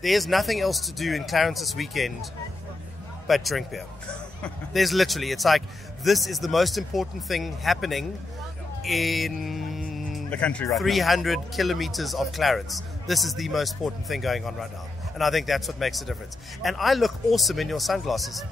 there's nothing else to do in Clarence this weekend but drink beer. There's literally, it's like, this is the most important thing happening in the country right 300 kilometers of Clarence. This is the most important thing going on right now. And I think that's what makes the difference. And I look awesome in your sunglasses.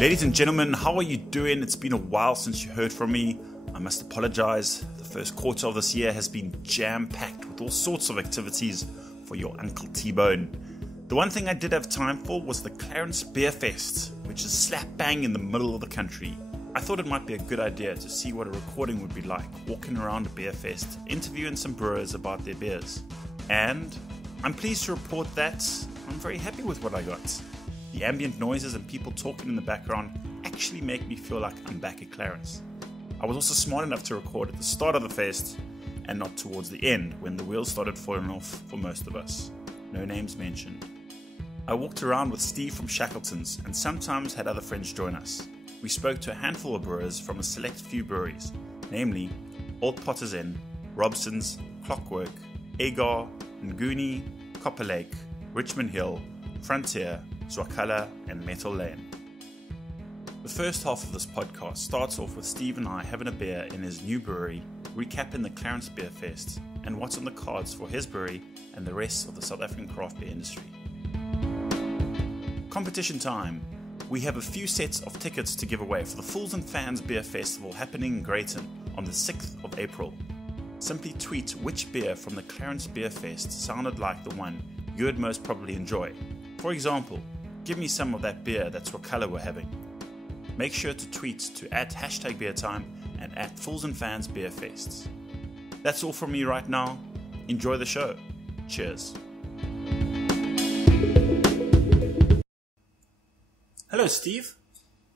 Ladies and gentlemen, how are you doing? It's been a while since you heard from me. I must apologize. The first quarter of this year has been jam-packed with all sorts of activities for your Uncle T-Bone. The one thing I did have time for was the Clarence Beer Fest, which is slap bang in the middle of the country. I thought it might be a good idea to see what a recording would be like, walking around a beer fest, interviewing some brewers about their beers. And I'm pleased to report that I'm very happy with what I got. The ambient noises and people talking in the background actually make me feel like I'm back at Clarence. I was also smart enough to record at the start of the fest and not towards the end when the wheels started falling off for most of us. No names mentioned. I walked around with Steve from Shackleton's and sometimes had other friends join us. We spoke to a handful of brewers from a select few breweries, namely Old Potter's Inn, Robson's, Clockwork, Agar, Nguni, Copper Lake, Richmond Hill, Frontier, Zwakala and Metal Lane. The first half of this podcast starts off with Steve and I having a beer in his new brewery, recapping the Clarence Beer Fest and what's on the cards for his brewery and the rest of the South African craft beer industry. Competition time. We have a few sets of tickets to give away for the Fools and Fans Beer Festival happening in Greyton on the 6th of April. Simply tweet which beer from the Clarence Beer Fest sounded like the one you would most probably enjoy. For example, give me some of that beer that Zwakala were having. Make sure to tweet to @BeerTime and @FoolsandFansBeerFests. That's all from me right now. Enjoy the show. Cheers. Hello, Steve.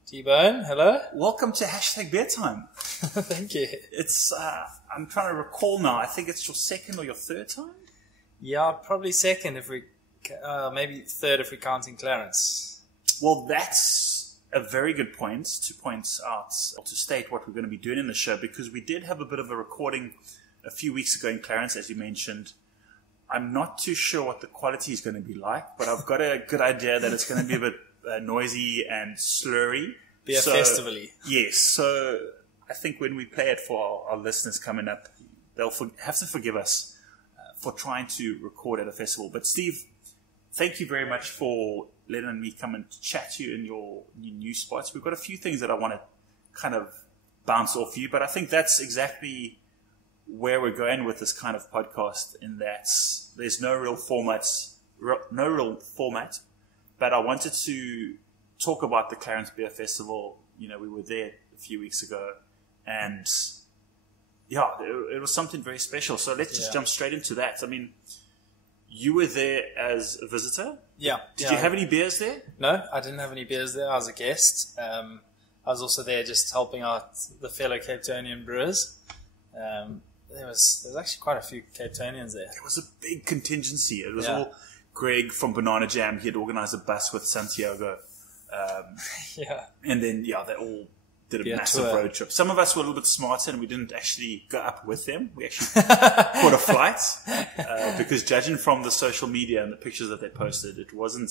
T-Bone, hello. Welcome to #BeerTime. Thank you. It's I'm trying to recall now. I think it's your second or your third time. Yeah, probably second if we, maybe third if we're counting Clarence. Well, that's a very good point to point out, or to state what we're going to be doing in the show, because we did have a bit of a recording a few weeks ago in Clarence, as you mentioned. I'm not too sure what the quality is going to be like, but I've got a good idea that it's going to be a bit noisy and slurry. Beer festival-y. Yes, so I think when we play it for our listeners coming up, they'll have to forgive us for trying to record at a festival. But Steve, thank you very much for letting me come and chat to you in your new spots. We've got a few things that I want to kind of bounce off you, but I think that's exactly where we're going with this kind of podcast, in that there's no real format, but I wanted to talk about the Clarence Beer Festival. You know, we were there a few weeks ago, and yeah, it was something very special. So let's just jump straight into that. I mean, you were there as a visitor? Yeah. Did you have any beers there? No, I didn't have any beers there. I was a guest. I was also there just helping out the fellow Cape Townian brewers. There was actually quite a few Cape Townians there. It was a big contingency. It was all Greg from Banana Jam. He had organised a bus with Santiago. And then, they all did a massive road trip. Some of us were a little bit smarter and we didn't actually go up with them. We actually caught a flight because, judging from the social media and the pictures that they posted, it wasn't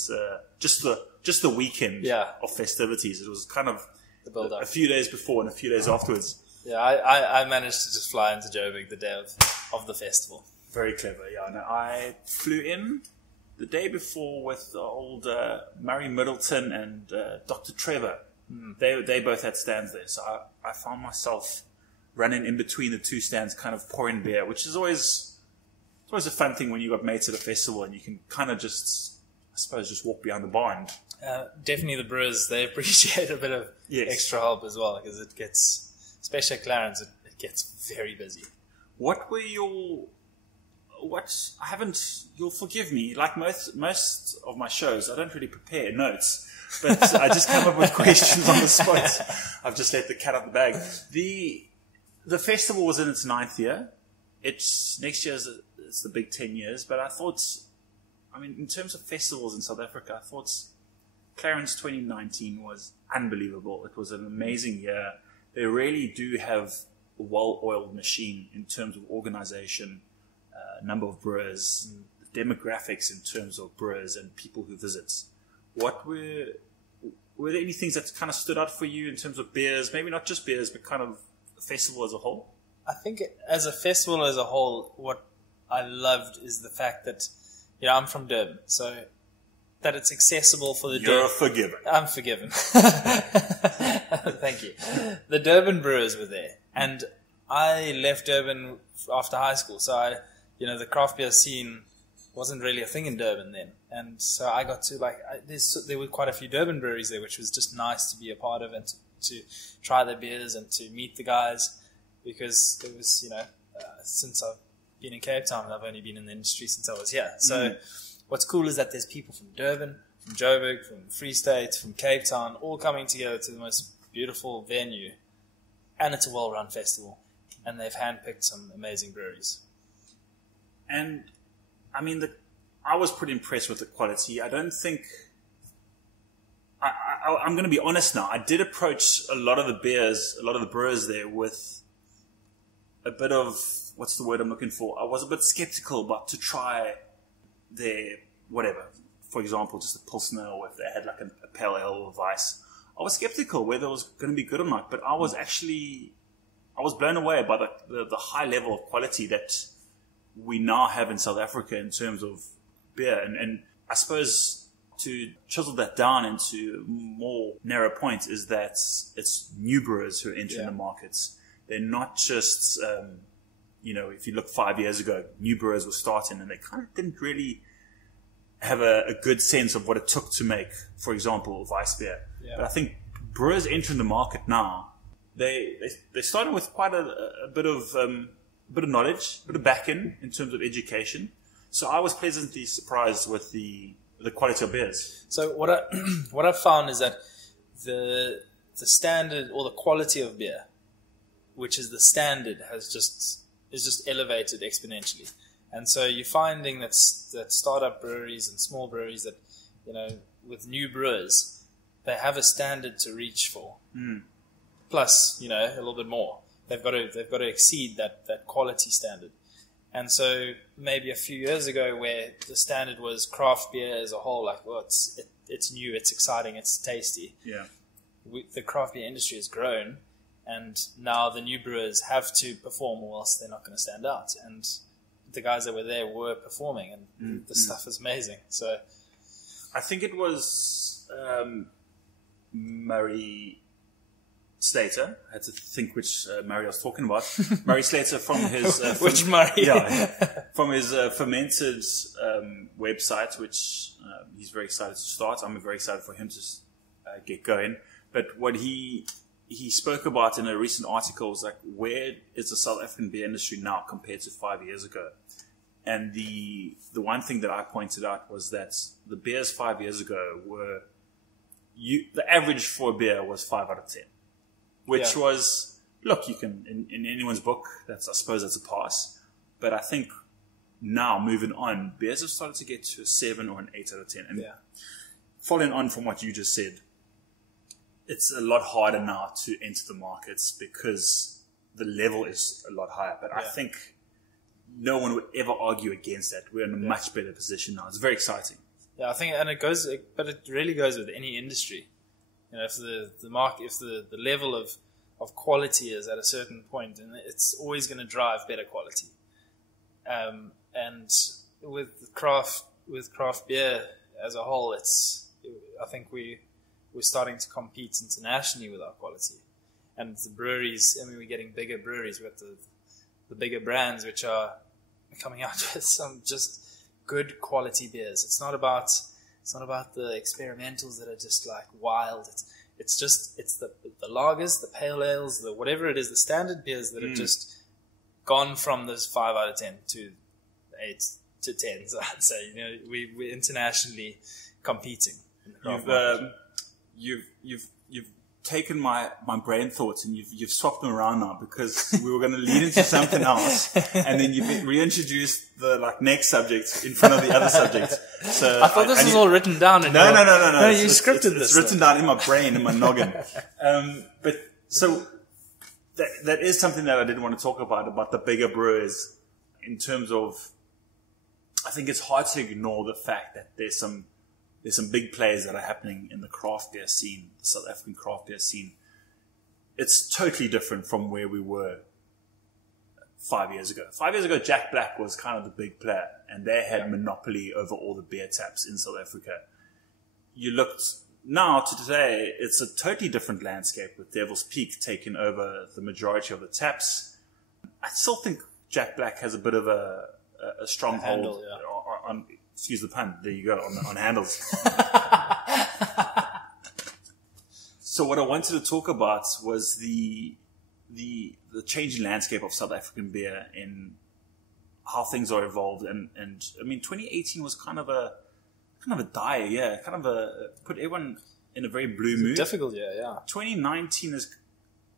just the weekend of festivities. It was kind of the build-up. A few days before and a few days afterwards. Yeah, I managed to just fly into Joburg the day of the festival. Very clever, yeah. No, I flew in the day before with old Murray Middleton and Dr. Trevor. They both had stands there, so I found myself running in between the two stands, kind of pouring beer, which is always a fun thing when you got mates at a festival and you can kind of just walk behind the bar. And definitely the brewers, they appreciate a bit of extra help as well, because it gets, especially at Clarence, it gets very busy. What were you'll forgive me, like most of my shows, I don't really prepare notes. But I just come up with questions on the spot. I've just let the cat out the bag. The festival was in its 9th year. Next year it's the big 10 years. But I thought, in terms of festivals in South Africa, I thought Clarence 2019 was unbelievable. It was an amazing year. they really do have a well-oiled machine in terms of organization, number of brewers, demographics in terms of brewers and people who visit. What were there any things that kind of stood out for you in terms of beers? Maybe not just beers, but kind of the festival as a whole? I think as a festival as a whole, what I loved is the fact that, I'm from Durban, so that it's accessible for the You're forgiven. I'm forgiven. Thank you. The Durban brewers were there, and I left Durban after high school, so the craft beer scene wasn't really a thing in Durban then, and so I got to there were quite a few Durban breweries there, which was just nice to be a part of and to try their beers and to meet the guys, because it was since I've been in Cape Town, and I've only been in the industry since I was here. So what's cool is that there's people from Durban, from Joburg, from Free State, from Cape Town, all coming together to the most beautiful venue, and it's a well-run festival, and they've handpicked some amazing breweries. And I mean, I was pretty impressed with the quality. I don't think I'm going to be honest now. I did approach a lot of the brewers there with a bit of, what's the word I'm looking for? I was a bit skeptical about to try their whatever. For example, just a Pilsner, or if they had like a Pale Ale or Weiss. I was skeptical whether it was going to be good or not, but I was blown away by the high level of quality that we now have in South Africa in terms of beer. And I suppose to chisel that down into more narrow points is that it's new brewers who are entering the markets. They're not just, if you look 5 years ago, new brewers were starting and they kind of didn't really have a good sense of what it took to make, for example, Weiss beer. Yeah. But I think brewers entering the market now, they started with quite a bit of knowledge, a bit of back-in terms of education. So I was pleasantly surprised with the quality of beers. So what I've found is that the standard, or the quality of beer, which is the standard, is just elevated exponentially. And so you're finding that startup breweries and small breweries that, with new brewers, they have a standard to reach for. Plus, a little bit more. They've got to exceed that quality standard. And so maybe a few years ago, where the standard was craft beer as a whole, it's new, it's exciting, it's tasty. Yeah. The craft beer industry has grown, and now the new brewers have to perform, or else they're not going to stand out. And the guys that were there were performing, and the stuff is amazing. So I think it was Murray Slater. I had to think which Murray I was talking about. Murray Slater from his which Murray? Yeah, from his fermented website, which he's very excited to start. I'm very excited for him to get going. But what he spoke about in a recent article is like, where is the South African beer industry now compared to 5 years ago? And the one thing that I pointed out was that the beers 5 years ago were the average for a beer was 5 out of 10. Which was, look, you can, in anyone's book, I suppose that's a pass. But I think now, moving on, beers have started to get to a 7 or an 8 out of 10. And following on from what you just said, it's a lot harder now to enter the markets because the level is a lot higher. But I think no one would ever argue against that. We're in a much better position now. It's very exciting. Yeah, I think, and but it really goes with any industry. If the market, if the level of quality is at a certain point, and it's always going to drive better quality. And with craft beer as a whole, I think we're starting to compete internationally with our quality. And the breweries, we're getting bigger breweries. We've got the bigger brands which are coming out with some just good quality beers. It's not about the experimentals that are just like wild. It's the lagers, the pale ales, the whatever it is, the standard beers that have just gone from this 5 out of 10 to 8 to 10. So I'd say, we're internationally competing in the craft market. You've taken my brain thoughts and you've swapped them around now, because we were going to lead into something else, and then you've reintroduced the next subject in front of the other subject. So I thought this was all written down. No. No, you scripted this. It's written down in my brain, in my noggin. But so that is something that I did want to talk about the bigger brewers, in terms of, I think it's hard to ignore the fact that there's some big players that are happening in the craft beer scene, the South African craft beer scene. It's totally different from where we were 5 years ago. 5 years ago, Jack Black was kind of the big player, and they had monopoly over all the beer taps in South Africa. You looked now to today, it's a totally different landscape, with Devil's Peak taking over the majority of the taps. I still think Jack Black has a bit of a stronghold handle, yeah. on, excuse the pun, there you go, on handles. So what I wanted to talk about was the changing landscape of South African beer, in how things are evolved, and I mean, 2018 was kind of a dire year, put everyone in a very blue mood. Difficult year, yeah. 2019 is,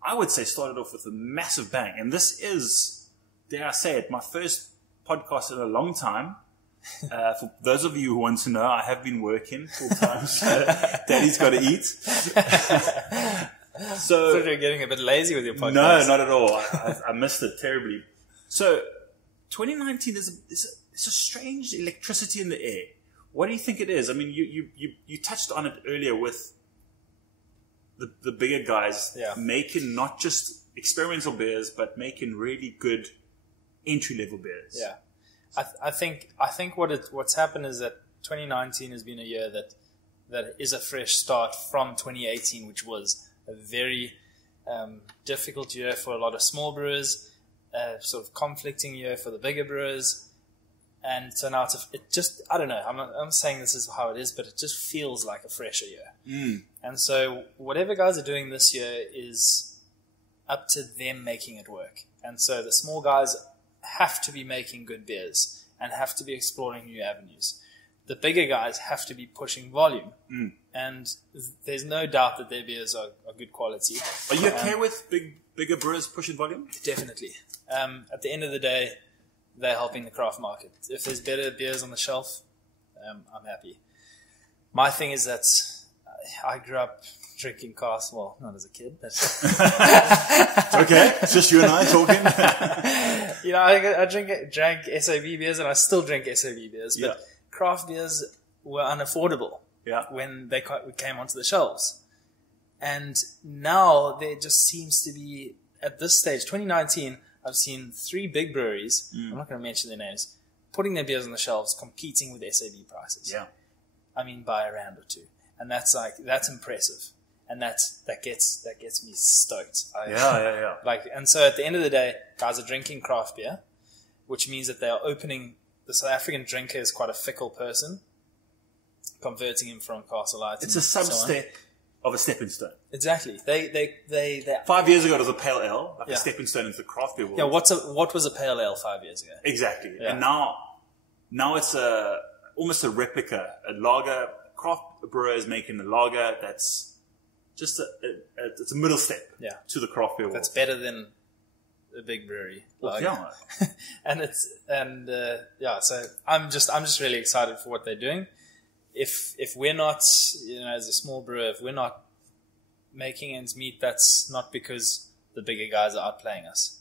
I would say, started off with a massive bang, and this is, dare I say it, my first podcast in a long time. For those of you who want to know, I have been working full time, so Daddy's got to eat. So you're getting a bit lazy with your podcast. No, not at all. I missed it terribly. So 2019 is a strange electricity in the air. What do you think it is? I mean, you touched on it earlier with the bigger guys making not just experimental beers, but making really good entry level beers. Yeah. I think what's happened is that 2019 has been a year that is a fresh start from 2018, which was a very difficult year for a lot of small brewers, a sort of conflicting year for the bigger brewers, and so now I don't know. I'm saying this is how it is, but it just feels like a fresher year. And so whatever guys are doing this year is up to them making it work. And so the small guys have to be making good beers and have to be exploring new avenues. The bigger guys have to be pushing volume. And there's no doubt that their beers are good quality. Are you okay with bigger brewers pushing volume? Definitely. At the end of the day, they're helping the craft market. If there's better beers on the shelf, I'm happy. My thing is that I grew up drinking cask, well, not as a kid, but okay, it's just you and I talking. I drank SAB beers, and I still drink SAB beers, but craft beers were unaffordable when they came onto the shelves. And now there just seems to be, at this stage, 2019, I've seen 3 big breweries, I'm not going to mention their names, putting their beers on the shelves, competing with SAB prices. Yeah. I mean, by a rand or two. And that's impressive. And that gets me stoked. Yeah. And so at the end of the day, guys are drinking craft beer, which means that they are opening. The South African drinker is quite a fickle person, converting him from Castle Light. It's a sub-step of a stepping stone. Exactly. They 5 years ago, it was a pale ale, like a stepping stone into the craft beer world. Yeah. What was a pale ale 5 years ago? Exactly. Yeah. And now it's almost a replica, a lager. Craft brewer is making a lager that's just it's a middle step to the craft beer world. That's better than a big brewery lager. So I'm just really excited for what they're doing. If we're not, as a small brewer, if we're not making ends meet, that's not because the bigger guys are outplaying us.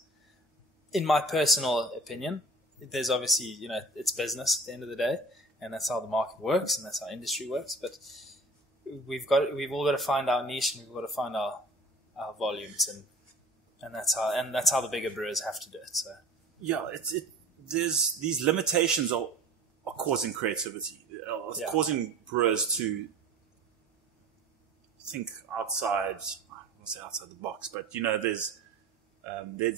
In my personal opinion, there's obviously, it's business at the end of the day, and that's how the market works, and that's how industry works. But we've all got to find our niche, and we've got to find our volumes, and that's how the bigger brewers have to do it. So there's these limitations are causing creativity, causing brewers to think outside. I won't say outside the box, but there's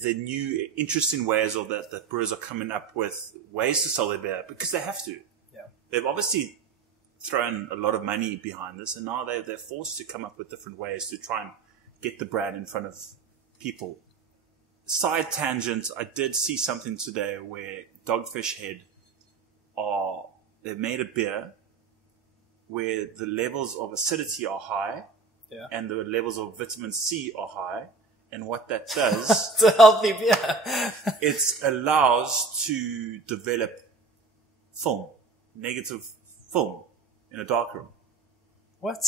new interesting ways, or that brewers are coming up with ways to sell their beer because they have to. Yeah, they've obviously thrown a lot of money behind this, and now they're forced to come up with different ways to try and get the brand in front of people. Side tangent, I did see something today where Dogfish Head they've made a beer where the levels of acidity are high and the levels of vitamin C are high. And what that does, it's a healthy beer. It allows to develop negative film in a darkroom. What?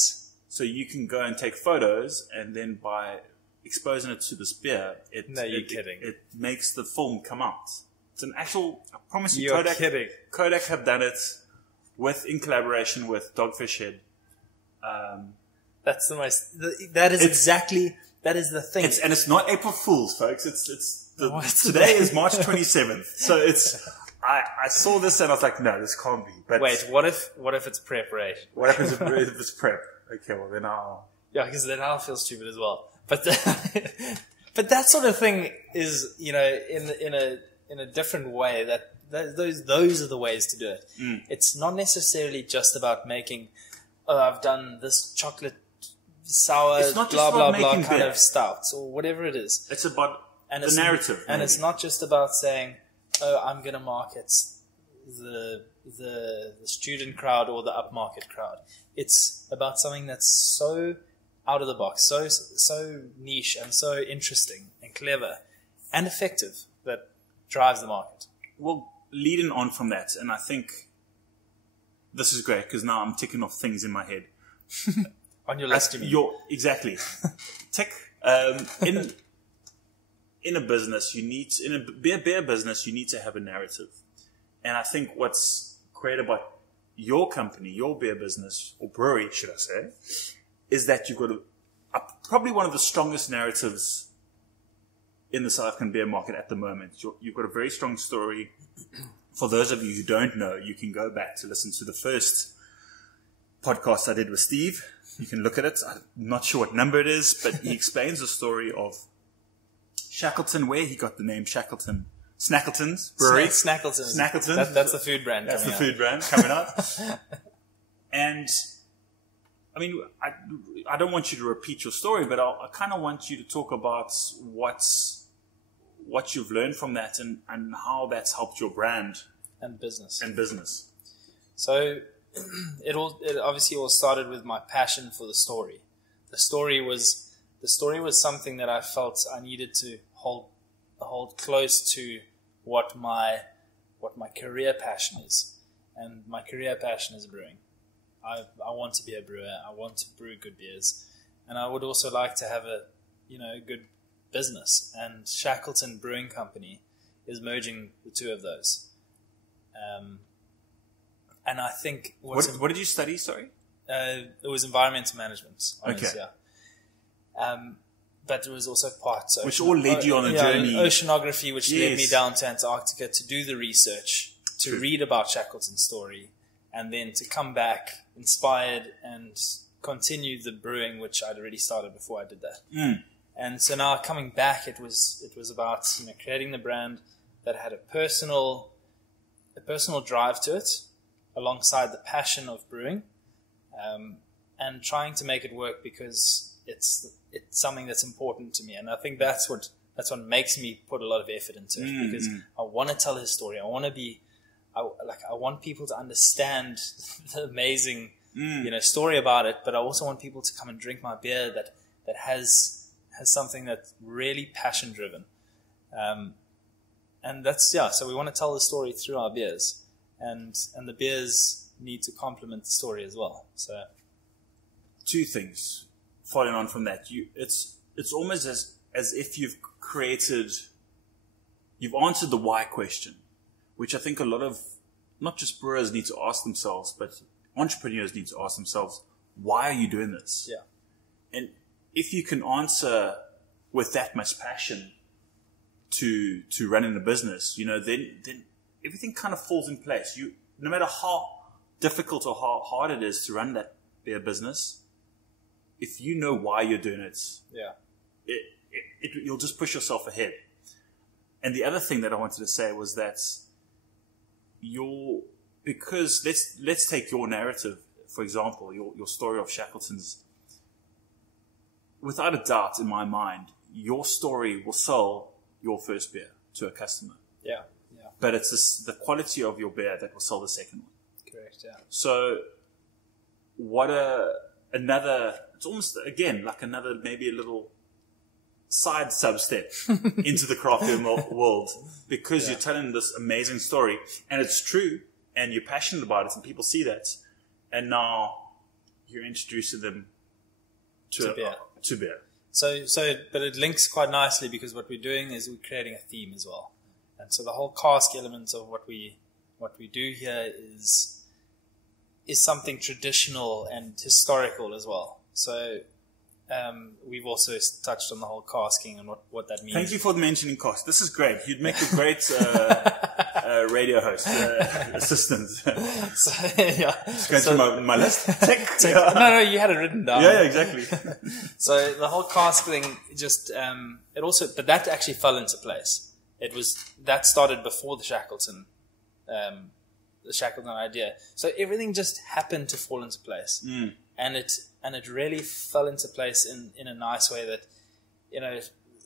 So you can go and take photos, and then by exposing it to this beer, you're kidding. It makes the film come out. It's an actual, I promise you, You're kidding. Kodak have done it in collaboration with Dogfish Head. That's the most, that is the thing. And it's not April Fool's, folks. What's today the is March 27th. So I saw this and I was like, no, this can't be. But wait, what if it's preparation? What happens if it's prep? Okay, well then Yeah, because then I'll feel stupid as well. But but that sort of thing is, in a different way. Those are the ways to do it. It's not necessarily just about making. Oh, I've done this chocolate sour, It's not just blah blah about blah making kind beer. of stouts or whatever it is. It's about And the narrative. and it's maybe. not just about saying, "Oh, I'm going to market the student crowd or the upmarket crowd." It's about something that's so out of the box, so niche and so interesting and clever and effective that drives the market. Well, leading on from that, and I think this is great because now I'm ticking off things in my head. On your list, you mean? Exactly. Tick. In a business, in a beer business, you need to have a narrative. And I think what's great about your company, your beer business, or brewery, should I say, is that you've got probably one of the strongest narratives in the South African beer market at the moment. You've got a very strong story. For those of you who don't know, you can go back to listen to the first podcast I did with Steve. You can look at it. I'm not sure what number it is, but he explains the story of Shackleton, where he got the name Shackleton. Snackleton's Brewery. Snackleton's. Snackleton's. That's the food brand. That's the coming food brand coming up. And I mean, I don't want you to repeat your story, but I kind of want you to talk about what you've learned from that and how that's helped your brand and business. So it obviously all started with my passion for the story. The story was something that I felt I needed to hold close to what my career passion is, and my career passion is brewing. I want to be a brewer. I want to brew good beers, and I would also like to have a good business. And Shackleton Brewing Company is merging the two of those. And I think what did you study? Sorry, it was environmental management. Okay. Yeah. But it was also parts. Which all led you on a journey. Oceanography, which led me Yes. down to Antarctica to do the research, to True. read about Shackleton's story, and then to come back inspired and continue the brewing, which I'd already started before I did that. And so now coming back, it was about creating the brand that had a personal drive to it, alongside the passion of brewing, and trying to make it work because it's something that's important to me. And I think that's what makes me put a lot of effort into it, because I want to tell his story. I want people to understand the amazing story about it, but I also want people to come and drink my beer that has something that's really passion driven. And that's, so we want to tell the story through our beers, and the beers need to complement the story as well. So two things following on from that. It's almost as if you've answered the why question, which I think a lot of not just brewers need to ask themselves, but entrepreneurs need to ask themselves, why are you doing this? Yeah. And if you can answer with that much passion to running a business, then everything kind of falls in place. No matter how difficult or how hard it is to run that beer business, if you know why you're doing it, you'll just push yourself ahead. And the other thing that I wanted to say was that because let's take your narrative, for example, your story of Shackleton's. Without a doubt, in my mind, your story will sell your first beer to a customer. yeah. But it's the quality of your beer that will sell the second one. Correct. Yeah. So it's almost, again, like another, maybe a little side sub-step into the craft beer world, because you're telling this amazing story, and it's true, and you're passionate about it, and people see that, and now you're introducing them to beer. To beer. But it links quite nicely because what we're doing is we're creating a theme as well. And so the whole cask element of what we do here is something traditional and historical as well. So we've also touched on the whole casking and what that means. Thank you for mentioning cask. This is great. You'd make a great radio host, assistant. So, yeah. Just going through my list. Tick. No, you had it written down. Yeah, exactly. So the whole cask thing just but that actually fell into place. That started before the Shackleton idea. So everything just happened to fall into place. And it really fell into place in a nice way that,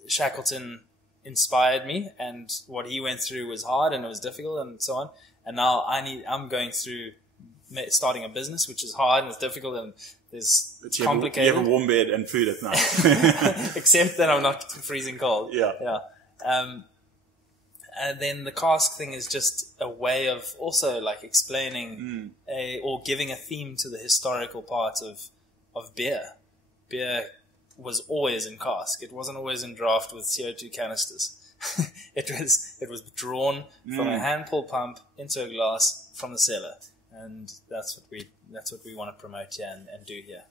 Shackleton inspired me, and what he went through was hard and it was difficult and so on. And now I'm going through starting a business, which is hard and it's difficult and there's complicated. You have a warm bed and food at night. Except that I'm not freezing cold. Yeah. And then the cask thing is just a way of also like explaining or giving a theme to the historical part of beer. Beer was always in cask. It wasn't always in draft with CO2 canisters. It was drawn from a hand pull pump into a glass from the cellar, and that's what we want to promote here and do here.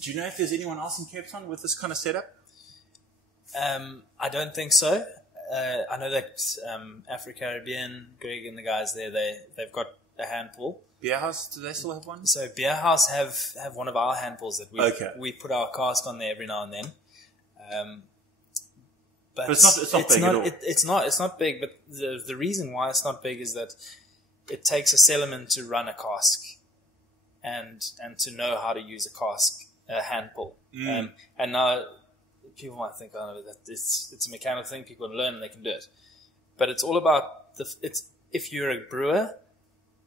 Do you know if there's anyone else in Cape Town with this kind of setup? I don't think so. I know that Afro-Caribbean, Greg and the guys there, they've got a hand pull. Beer House, do they still have one? So Beer House have one of our hand pulls that we put our cask on there every now and then. But it's not big at all. It's not big, but the reason why it's not big is that it takes a cellarman to run a cask and to know how to use a hand pull. And now people might think, that it's a mechanical thing. People can learn and they can do it. But it's all about if you're a brewer,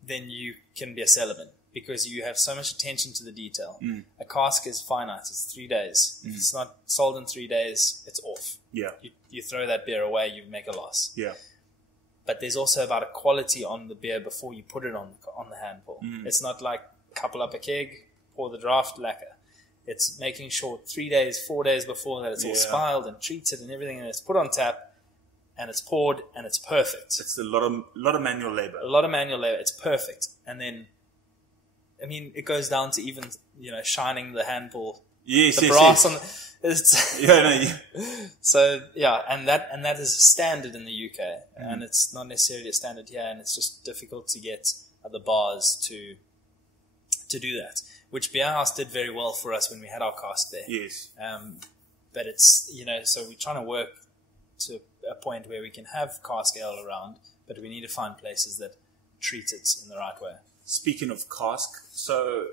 then you can be a cellarman because you have so much attention to the detail. A cask is finite. It's 3 days. If it's not sold in 3 days, it's off. Yeah. You throw that beer away, you make a loss. Yeah. But there's also about a quality on the beer before you put it on the hand pull. It's not like couple up a keg, pour the draft, lacquer. It's making sure 3 days, 4 days before that it's all spiled and treated and everything, and it's put on tap and it's poured and it's perfect. It's a lot of manual labor. A lot of manual labor. It's perfect. And then, it goes down to even, shining the hand pull. Yes, the brass on So, and that is standard in the UK. And it's not necessarily a standard here, and it's just difficult to get other bars to do that. Which Beer House did very well for us when we had our cask there. Yes. But it's, so we're trying to work to a point where we can have cask ale around, but we need to find places that treat it in the right way. Speaking of cask, so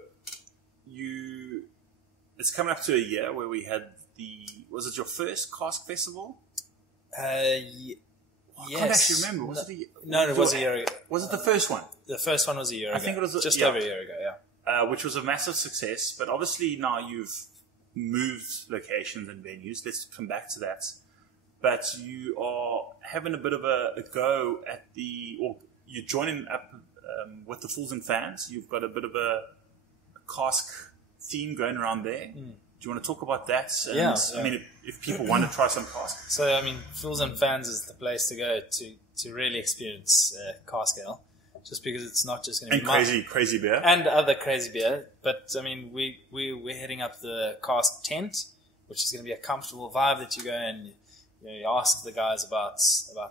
it's coming up to a year where we had was it your first cask festival? Yes. I can't actually remember. It was a year ago. Was it the first one? The first one was a year ago. I think it was just over a year ago, yeah. Which was a massive success, but obviously now you've moved locations and venues. Let's come back to that. But you are having a bit of a go at or you're joining up with the Fools and Fans. You've got a bit of a cask theme going around there. Do you want to talk about that? And, if people want to try some cask. So, Fools and Fans is the place to go to really experience cask ale. Just because it's not just going to be crazy beer and other crazy beer, but we're heading up the cask tent, which is going to be a comfortable vibe that you go and you ask the guys about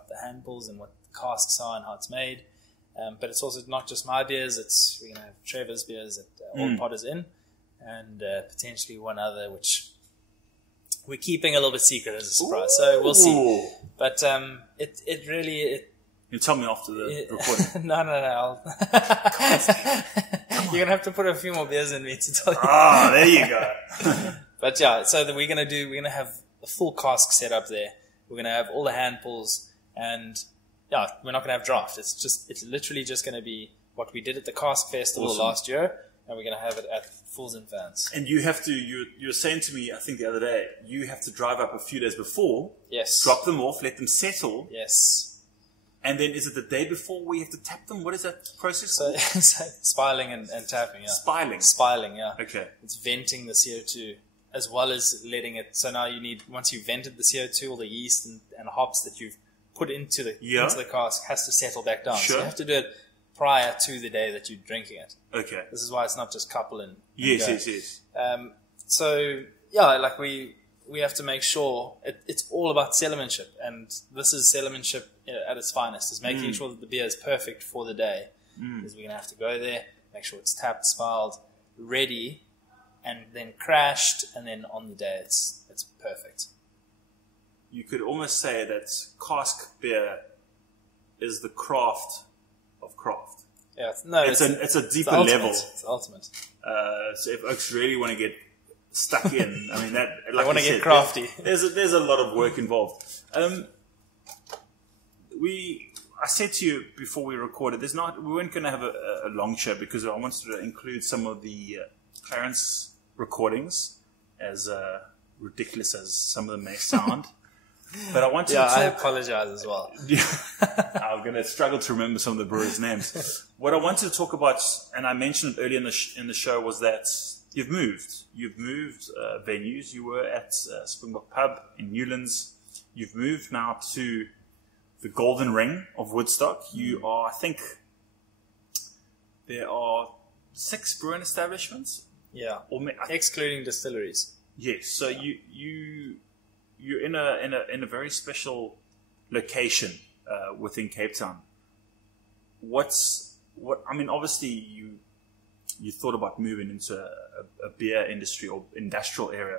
the hand pulls and what the casks are and how it's made. But it's also not just my beers; we're going to have Trevor's beers at Old Potter's Inn, and potentially one other which we're keeping a little bit secret as a surprise. Ooh. So we'll see. But it really. You tell me after the recording. No. You're going to have to put a few more beers in me to tell you. There you go. But so that we're going to have a full cask set up there. We're going to have all the hand pulls, and we're not going to have draft. It's literally just going to be what we did at the Cask Festival last year, and we're going to have it at Fools and Fans. And you have to, you were saying to me, I think the other day, you have to drive up a few days before. Yes. Drop them off, let them settle. Yes. And then is it the day before we have to tap them? What is that process? So spiling and tapping, yeah. Spiling? Spiling, yeah. Okay. It's venting the CO2 as well as letting it. So now you need, once you've vented the CO2, all the yeast and hops that you've put into the cask has to settle back down. Sure. So you have to do it prior to the day that you're drinking it. Okay. This is why it's not just couple and Yes, go. yes. So yeah, like we have to make sure it's all about cellarmanship, and this is cellarmanship at its finest. Is making sure that the beer is perfect for the day. Because we're gonna have to go there, make sure it's tapped, spiled, ready, and then crashed, and then on the day it's perfect. You could almost say that cask beer is the craft of craft. Yeah, it's a deeper level. It's ultimate. So if oaks really want to get stuck in, I mean that. Like I want to get said, crafty. There's a lot of work involved. I said to you before we recorded, we weren't going to have a long show because I wanted to include some of the Clarence recordings, as ridiculous as some of them may sound. But I wanted to talk. I apologize as well. I'm going to struggle to remember some of the brewers' names. What I wanted to talk about, and I mentioned it earlier in the show, was that you've moved. You've moved venues. You were at Springbok Pub in Newlands. You've moved now to the Golden Ring of Woodstock. You are, I think, there are 6 brewing establishments. Yeah, excluding distilleries. Yes. So you're in a very special location within Cape Town. I mean, obviously you thought about moving into a beer industry or industrial area,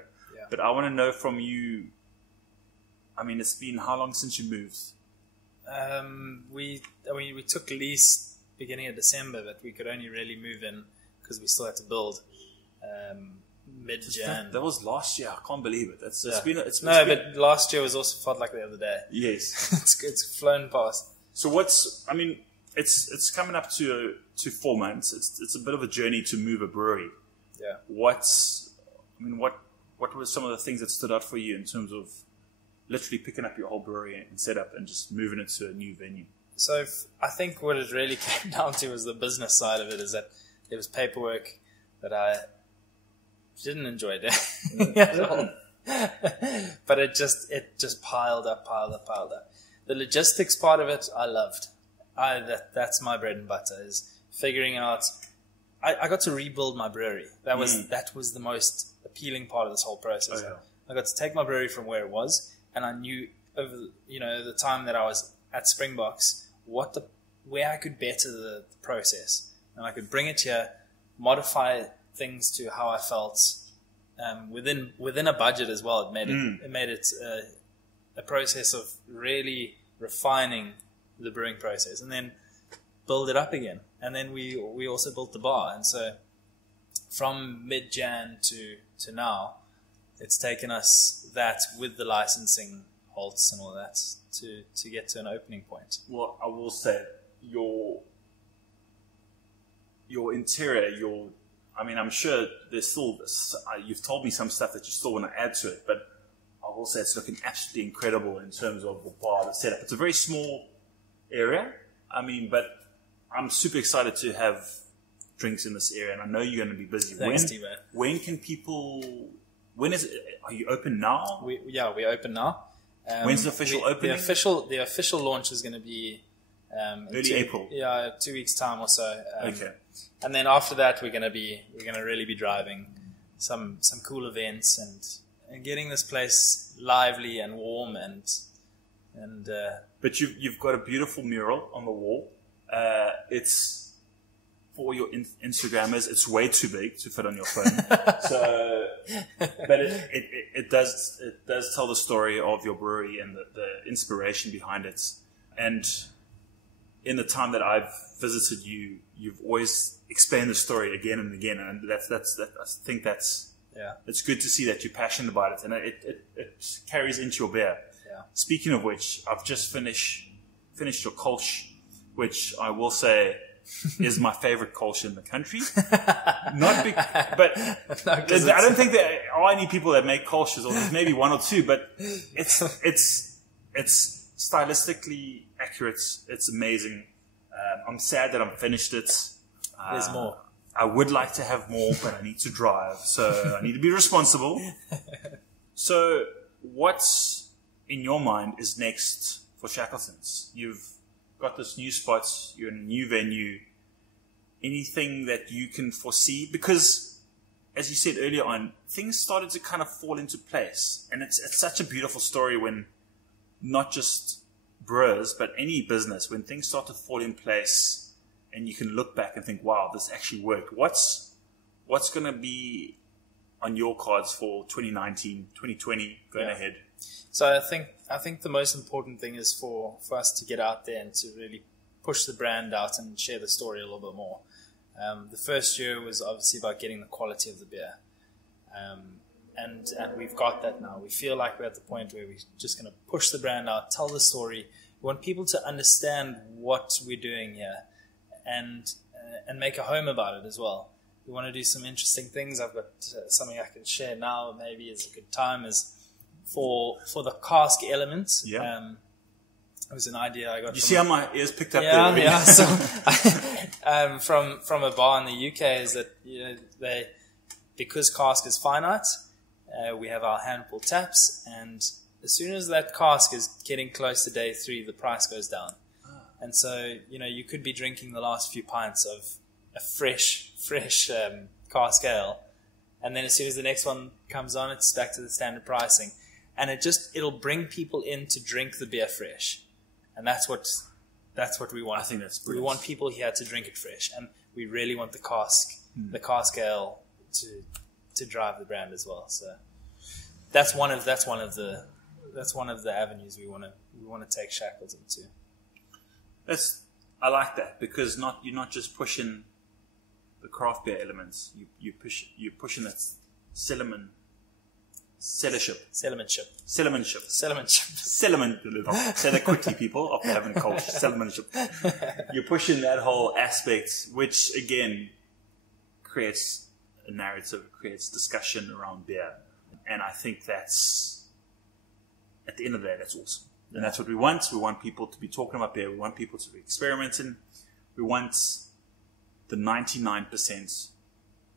but I want to know from you. I mean, it's been how long since you moved? We took lease beginning of December, but we could only really move in because we still had to build mid-Jan. That was last year. I can't believe it. But last year was also felt like the other day. Yes, it's flown past. So it's coming up to 4 months. It's a bit of a journey to move a brewery. Yeah. What were some of the things that stood out for you in terms of literally picking up your whole brewery and setup and just moving it to a new venue? So I think what it really came down to was the business side of it, is that there was paperwork that I didn't enjoy doing at all. But it just piled up. The logistics part of it, I loved. That's my bread and butter, is figuring out. I got to rebuild my brewery. That was the most appealing part of this whole process. Oh, yeah. I got to take my brewery from where it was, and I knew over the time that I was at Springboks where I could better the process, and I could bring it here, modify things to how I felt within a budget as well. It made it a process of really refining the brewing process, and then build it up again. And then we also built the bar, and so from mid-Jan to now, it's taken us that with the licensing halts and all that to get to an opening point. Well, I will say your interior, I'm sure there's still, you've told me some stuff that you still want to add to it, but I will say it's looking absolutely incredible in terms of the bar, the setup. It's a very small area, but I'm super excited to have drinks in this area, and I know you're going to be busy. Thanks, Steve. When can people? When is it? Are you open now? We're open now. When's the official opening? The official launch is going to be early April. Yeah, 2 weeks time or so. Okay. And then after that, we're going to really be driving some cool events and getting this place lively and warm and. But you've got a beautiful mural on the wall. It's for your Instagrammers. It's way too big to fit on your phone. But it does tell the story of your brewery and the inspiration behind it. And in the time that I've visited you, you've always explained the story again and again. And I think that's it's good to see that you're passionate about it, and it carries into your beer. Yeah. Speaking of which, I've just finished your Kolsch, which I will say is my favorite Kolsch in the country. But I don't think there are any people that make Kolsches, or there's maybe one or two, but it's stylistically accurate. It's amazing. I'm sad that I've finished it. There's more. I would like to have more, but I need to drive, so I need to be responsible. So what's in your mind is next for Shackletons? You've got this new spot, you're in a new venue. Anything that you can foresee? Because, as you said earlier on, things started to kind of fall into place. And it's such a beautiful story when not just brewers, but any business, when things start to fall in place and you can look back and think, wow, this actually worked. What's going to be on your cards for 2019, 2020 going ahead? So I think the most important thing is for us to get out there and to really push the brand out and share the story a little bit more. The first year was obviously about getting the quality of the beer. And we've got that now. We feel like we're at the point where we're just going to push the brand out, tell the story. We want people to understand what we're doing here and make a home about it as well. We want to do some interesting things. I've got something I can share now, maybe is a good time, is for the cask element. Yeah. It was an idea I got. You see how my ears picked up yeah, there? Yeah, so from a bar in the UK is that because cask is finite, we have our hand pull taps, and as soon as that cask is getting close to day 3, the price goes down. And so you could be drinking the last few pints of a fresh cask ale, and then as soon as the next one comes on, it's back to the standard pricing, and it'll bring people in to drink the beer fresh. And that's what we want. I think that's brilliant. We want people here to drink it fresh, and we really want the cask ale to drive the brand as well. So that's one of the avenues we want to take Shackleton to. I like that, because you're not just pushing the craft beer elements. You're pushing that Cellarship. Say that quickly, people, after having a cold. Cellarmanship. You're pushing that whole aspect, which again creates a narrative, creates discussion around beer, and I think that's, at the end of the day, that's awesome. And that's what we want. We want people to be talking about beer. We want people to be experimenting. We want the 99%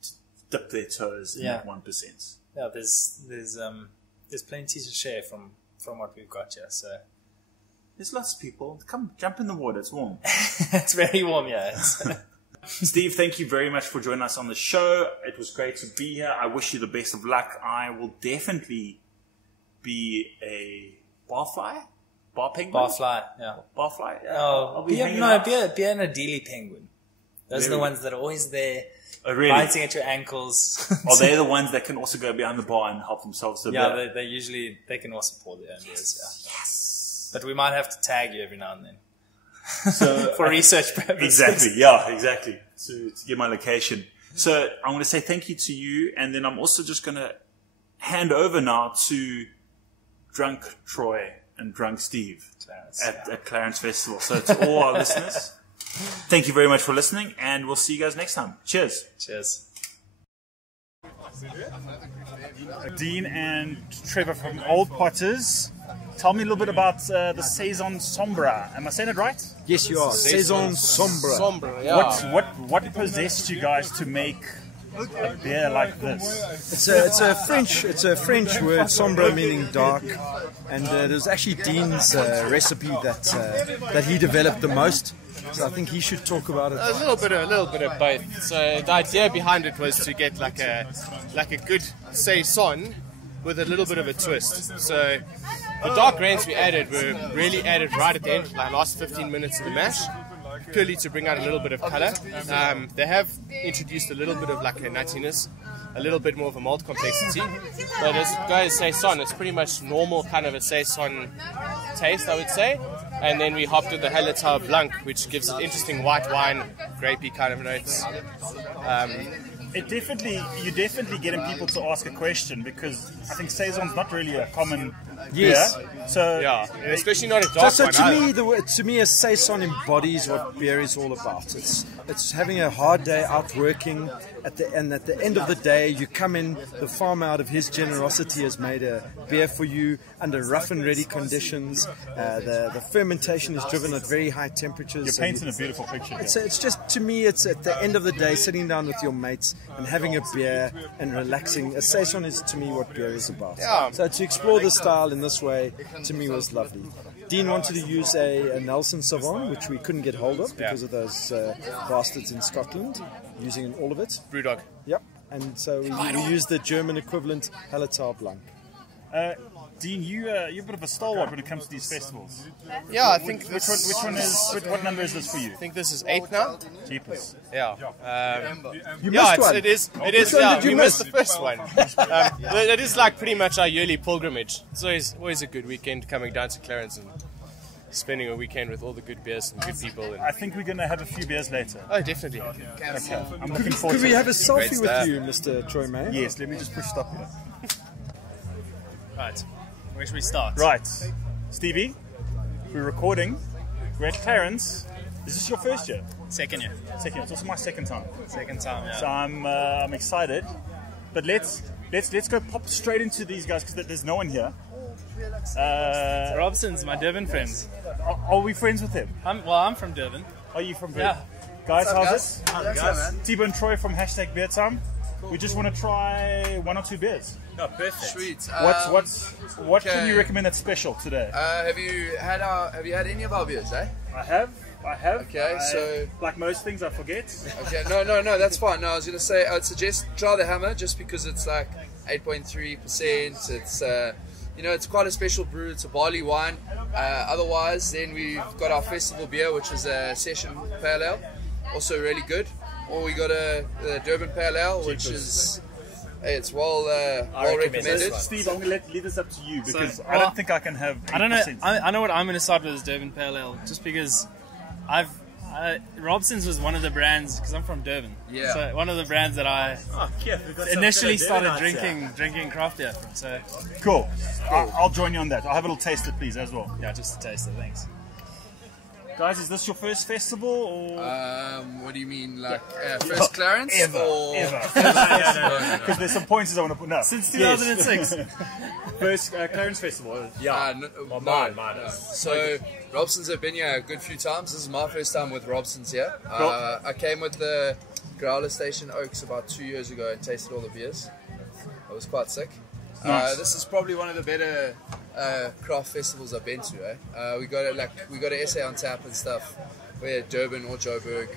to dip their toes in that 1%. Yeah, there's plenty to share from what we've got here. So there's lots of people. Come jump in the water. It's warm. It's very warm, yeah. Steve, thank you very much for joining us on the show. It was great to be here. I wish you the best of luck. I will definitely be a barfly. Barfly, yeah. Barfly? Yeah. Oh, beer and a Dealey penguin. Those are the ones that are always there, biting at your ankles. Are they the ones that can also go behind the bar and help themselves to beer? they can also pour their own beers, yeah. Yes! But we might have to tag you every now and then. So, for research purposes. Exactly. To get my location. So I'm going to say thank you to you, and then I'm also just going to hand over now to Drunk Troy and Drunk Steve at Clarence Festival. So to all our listeners, thank you very much for listening, and we'll see you guys next time. Cheers. Dean and Trevor from Old Potters. Tell me a little bit about the Saison Sombra. Am I saying it right? Yes, you are. Saison Sombra. Yeah. What possessed you guys to make a beer like this? It's a French word, sombra meaning dark, and there's actually Dean's recipe that he developed the most. So I think he should talk about it. A little bit of both. So the idea behind it was to get like a good saison with a little bit of a twist. So the dark grains we added were really added right at the end, like last 15 minutes of the mash, purely to bring out a little bit of color. They have introduced a little bit of like a nuttiness, a little bit more of a malt complexity. But as guys saison, it's pretty much normal kind of a saison taste, I would say. And then we hopped with the Hallertau Blanc, which gives it interesting white wine, grapey kind of notes. You're definitely getting people to ask a question, because I think saison's not really a common Yes. Yeah. So Yeah, and especially not a dark So one. to me, a saison embodies what beer is all about. It's having a hard day out working, and at the end of the day, you come in. The farmer, out of his generosity, has made a beer for you under rough and ready conditions. The fermentation is driven at very high temperatures. you're painting a beautiful picture here. It's just, to me, it's at the end of the day, sitting down with your mates and having a beer and relaxing. A saison is, to me, what beer is about. Yeah. So to explore the style in this way, to me, was lovely. Dean wanted to use a Nelson Sauvin, which we couldn't get hold of because of those bastards in Scotland using all of it. Brewdog. Yep. And so we used the German equivalent Hallertau Blanc. Dean, you're a bit of a stalwart when it comes to these festivals. Yeah, I think What number is this for you? I think this is 8 now. Jeepers. Yeah. You Yeah, missed one. it is. Which one Yeah, did you we miss? missed the first one. It is like pretty much our yearly pilgrimage. It's always a good weekend coming down to Clarence and spending a weekend with all the good beers and good people. And, I think we're going to have a few beers later. oh, definitely. Okay. I'm looking forward Could to we it. have a selfie with stuff. you, Mr. Troy May? Yes, let me just push stop here. Right. Where should we start? Right. Stevie, we're recording. We're at Clarence. Is this your first year? Second year. Second. It's also my second time. Second time, yeah. So I'm excited. But let's go pop straight into these guys because there's no one here. Robson's my Durban friends. Are we friends with him? I'm from Durban. Are you from Yeah. Guys, how's it? Tibo and Troy from #BeerTime. We just want to try 1 or 2 beers. Sweet. What can you recommend that's special today? Have you had any of our beers, eh? I have. Okay, so like most things, I forget. okay, no, that's fine. No, I was gonna say I'd suggest try the Hammer just because it's like 8.3%. It's it's quite a special brew. It's a barley wine. Otherwise, then we've got our festival beer, which is a session pale ale, also really good. Or we got a Durban pale ale, which is it's well recommended. Steve, I'm going to leave this up to you because I well, don't think I can have 8%. I don't know. I know what I'm going to start with is Durban Pale Ale, just because Robson's was one of the brands, because I'm from Durban. Yeah. So one of the brands that I initially started drinking craft beer from. So Cool. I'll join you on that. I'll have a little taste it, please, as well. yeah, just to taste it. Thanks. Guys, is this your first festival or What do you mean, like first Clarence? ever? Or Ever? Because there's some points I want to put. No. Since 2006. First Clarence Festival. mine. So Robson's have been here a good few times. This is my first time with Robson's here. I came with the Growler Station Oaks about 2 years ago and tasted all the beers. I was quite sick. Nice. This is probably one of the better craft festivals I've been to. We got an SA on tap and stuff. We're at Durban or Joburg.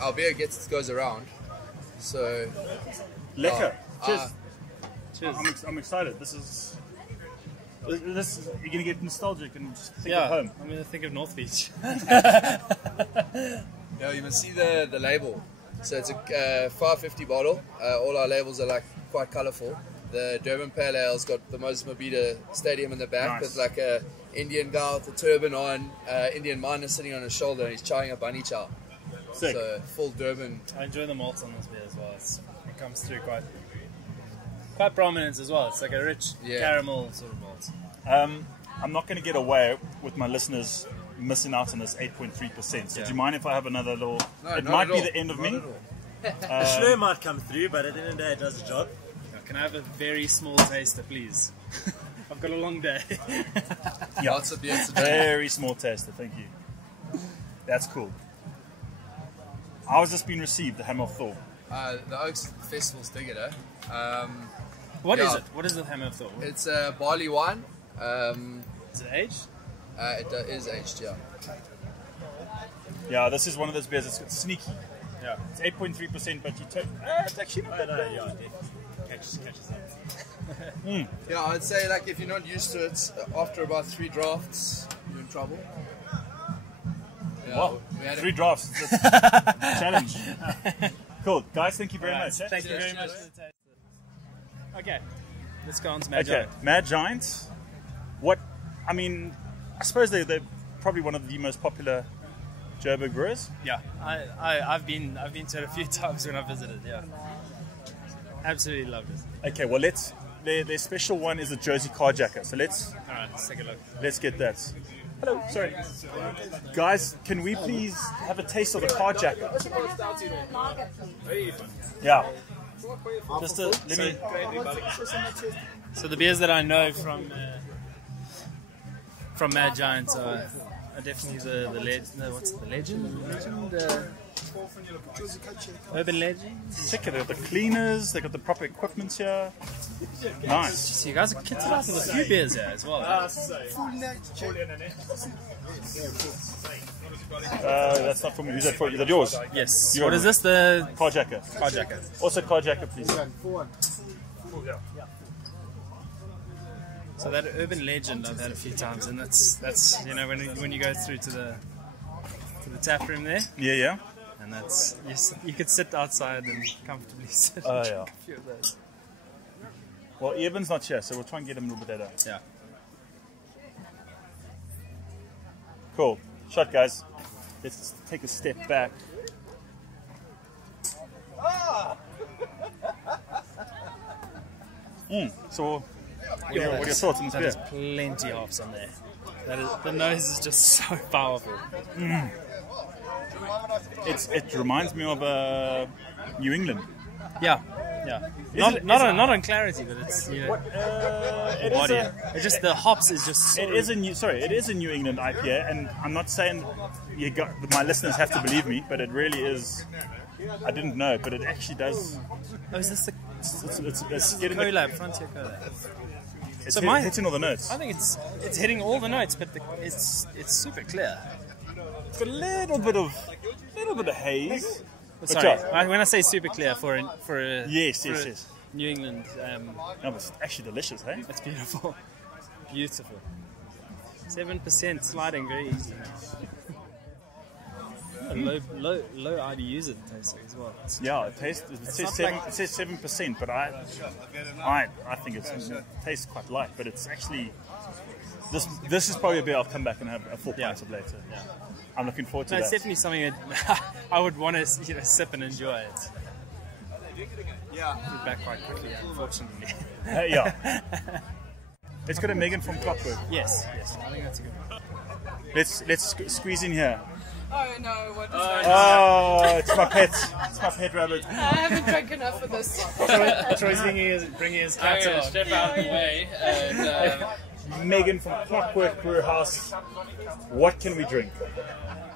Our beer goes around. So Lekker. Cheers. Cheers. I'm excited. This is you're gonna get nostalgic and just think Yeah, of home. I'm going to think of North Beach. yeah, you can see the label. So it's a 550 bottle. All our labels are like quite colourful. The Durban Pale Ale's got the Moses Mabhida Stadium in the back. Nice. With like a Indian guy with a turban on, Indian miner sitting on his shoulder, and he's chowing a bunny chow. Sick. So full Durban. I enjoy the malt on this beer as well. It comes through quite prominent as well. It's like a rich caramel sort of malt. I'm not going to get away with my listeners missing out on this 8.3%. So do you mind if I have another little? No, it not might at be all. the end of Not me. at all. The slur might come through, but at the end of the day, it does the job. Can I have a very small taster, please? I've got a long day. Yeah. Lots of beer to drink. Very small taster, thank you. That's cool. How has this been received, the Hammer of Thor? The Oaks Festival's dig it, eh? What is Yeah. it? What is the Hammer of Thor? It's a barley wine. Is it aged? It is aged, yeah. Yeah, this is one of those beers that's sneaky. Yeah. It's 8.3%, but you take. It's actually not that bad. Yeah, catches up. Yeah, I'd say like if you're not used to it, after about 3 drafts, you're in trouble. Yeah, Wow, we had 3 drafts. That's challenge. Cool. Guys, thank you very much. Thank you very much for the taster. Okay, let's go on to Mad Okay, Giant. Mad Giant. I suppose they're probably one of the most popular Joburg brewers. Yeah, I've been to it a few times when I visited. Yeah, absolutely loved it. Okay, well let's their special one is a Jersey Carjacker. So let's take a look. Let's get that. Hello, sorry. Guys, can we please have a taste of the Carjacker? Yeah. Just to, let me... So the beers that I know from Mad Giants are definitely the legend? Urban Legend. Sick, they've got the cleaners, they've got the proper equipment here. Nice. So you guys are kitted out with a few beers here as well. That's not from me. Who's that for? Is that yours? Yes. What is this? The Carjacker. Carjacker. Also Carjacker, please. So that Urban Legend I've had a few times, and that's you know when you go through to the tap room there. Yeah. And that's you could sit outside and comfortably sit. Oh and yeah. drink a few of those. Well, Evan's not here, so we'll try and get him a little bit later. Yeah. Cool. Shot, guys. Let's take a step back. So, what are your thoughts on this beer? There's plenty of hops on there. The nose is just so powerful. It reminds me of New England. Yeah. Not on clarity, but it's body. It's just the hops is just. So It is a New England IPA, and I'm not saying my listeners have to believe me, but it really is. I didn't know, but it actually does. Oh, is this the It's getting collab, Frontier collab? It's hitting all the notes. I think it's hitting all the notes, but it's super clear. It's got a little bit of haze. Sorry, when I say super clear for a Yes. New England, No, but it's actually delicious, hey? it's beautiful, beautiful. 7% sliding very easy. Low IBUs it tastes like as well. Yeah, it says 7%, but I think it tastes quite light, but it's actually this is probably a beer I'll come back and have a full pint of later. Yeah. I'm looking forward to that. It's definitely something that I would want to sip and enjoy it. Yeah. We're back quite quickly, unfortunately. Yeah. Let's go to Megan from Clockwork. Yes. I think that's a good one. Let's squeeze in here. Oh no, what is that? Oh, it's my pet. It's my pet rabbit. I haven't drank enough of this. Troy's bringing his cat along. Step out of the way and Megan from Clockwork Brew House. What can we drink?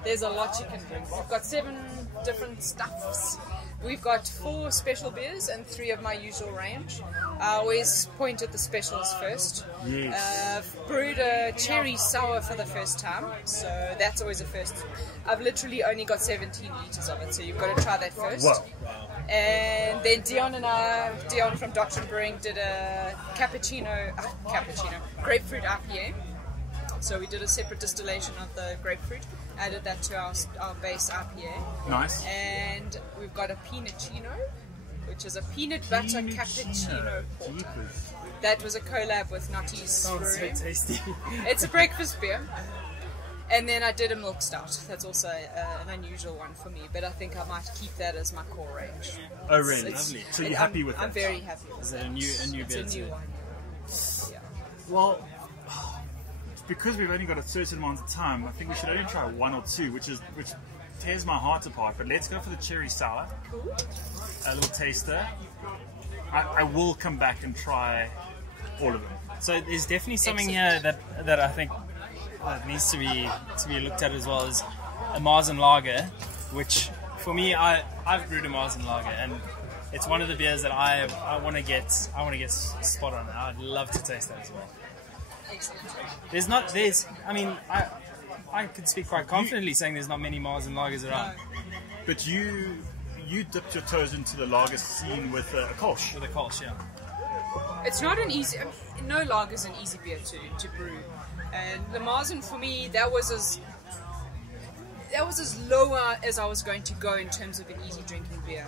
There's a lot you can drink. We've got 7 different stuffs. We've got 4 special beers and 3 of my usual range. I always point at the specials first. Yes. Brewed a cherry sour for the first time, so that's always a first. I've literally only got 17 litres of it, so you've got to try that first. Wow. And then Dion from Doctrine Brewing did a grapefruit IPA. So we did a separate distillation of the grapefruit, added that to our base IPA. Nice. And we've got a Pinotino, which is a peanut butter cappuccino porter. That was a collab with Nutty's Brewing. So tasty. It's a breakfast beer. And then I did a milk stout. That's also an unusual one for me, but I think I might keep that as my core range. Oh, really? Lovely. So you're happy with I'm that? very happy with Is it that. a new It's beer a new too? one. Yeah. Well, because we've only got a certain amount of time, I think we should only try 1 or 2, which tears my heart apart. But let's go for the cherry sour. Cool. A little taster. I will come back and try all of them. So there's definitely something here that I think needs to be looked at as well as a Marzen Lager, which for me I've brewed a Marzen Lager and it's one of the beers that I want to get spot on. I'd love to taste that as well. Excellent. I could speak quite confidently saying there's not many Marzen Lagers around. But you dipped your toes into the lager scene with a Kolsch. With a Kolsch, yeah. It's not an easy. No lager is an easy beer to brew, and the Marzen for me that was as lower as I was going to go in terms of an easy drinking beer.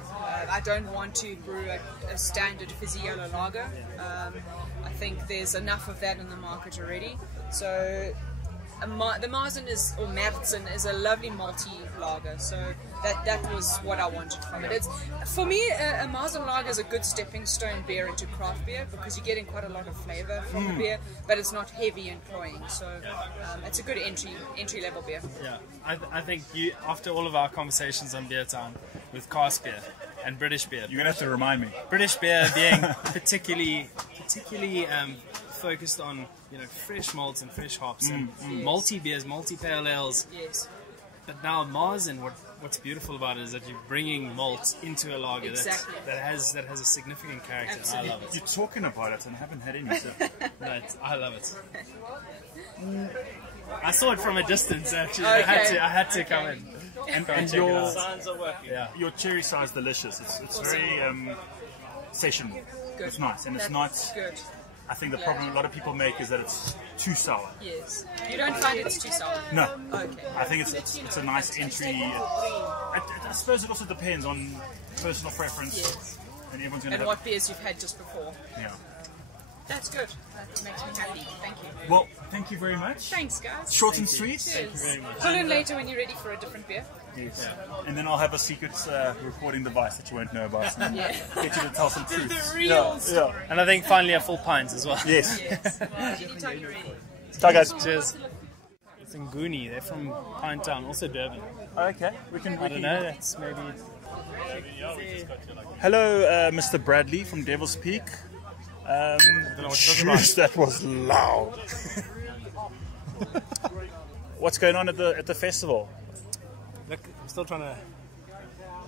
I don't want to brew a standard fizzy yellow lager. I think there's enough of that in the market already. So the Marzen or Märzen is a lovely malty lager. So that was what I wanted from it. It's, for me, a Marzen Lager is a good stepping stone beer into craft beer because you're getting quite a lot of flavor from the beer, but it's not heavy and cloying. So it's a good entry level beer. Yeah, I think you, after all of our conversations on Beer Town with cask beer and British beer, You're gonna have to remind me. British beer being particularly focused on fresh malts and fresh hops and malty beers, malty pale ales. Yes. But now Marzen, what's beautiful about it is that you're bringing malt into a lager Exactly. that has a significant character. Absolutely. I love it. You're talking about it and I haven't had any. So. I love it. I saw it from a distance actually. Okay. I had to come in. And check it your out. Signs are working. Yeah. your cherry size delicious. It's very sessionable. Good. It's nice and it's That's not. good. I think the problem a lot of people make is that it's too sour. Yes. You don't find it's too sour? No. Okay. I think it's a nice entry. I suppose it also depends on personal preference. Yes. And everyone's going And to what beers you've had just before. Yeah. That's good. That makes me happy. Thank you. Well, thank you very much. Thanks, guys. Short and sweet. Cheers. Call in later when you're ready for a different beer. Yes. And then I'll have a secret recording device that you won't know about. Yeah. Get you to tell some truth. The real story. And I think finally a full pint as well. Yes. Yes. Anytime you're ready. Ciao, guys. Cheers. It's in Nguni. They're from Pine Town, also Durban. Okay. We can. I don't know. That's maybe. Hello, Mr. Bradley from Devil's Peak. Jeez, that was loud. What's going on at the festival? Look, I'm still trying to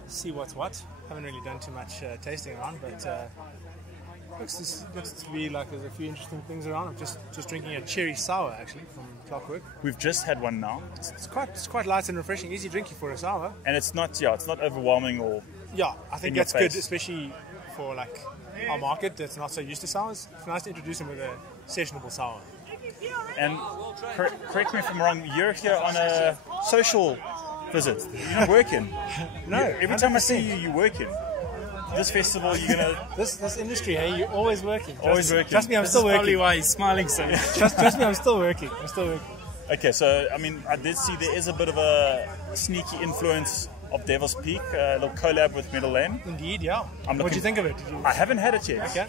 see what's what. Haven't really done too much tasting around, but looks to be like there's a few interesting things around. I'm just drinking a cherry sour actually from Clockwork. We've just had one now, It's quite light and refreshing, easy drinking for a sour. and it's not overwhelming or. Yeah, I think In your that's good, face. especially for like our market that's not so used to sours. It's nice to introduce them with a sessionable sour. And correct me if I'm wrong. You're here on a social visit. You're not working. No, Every time I see 100%. you, you're working. This festival, you're gonna This industry, hey, you're always working. Always working. Trust me, I'm still Probably working. why he's smiling so much. Trust me, I'm still working. Okay, so I mean, I did see there is a bit of a sneaky influence of Devil's Peak, a little collab with Middle Lane. Indeed, yeah. I'm What do looking- you think of it? Did you? I haven't had it yet. Okay.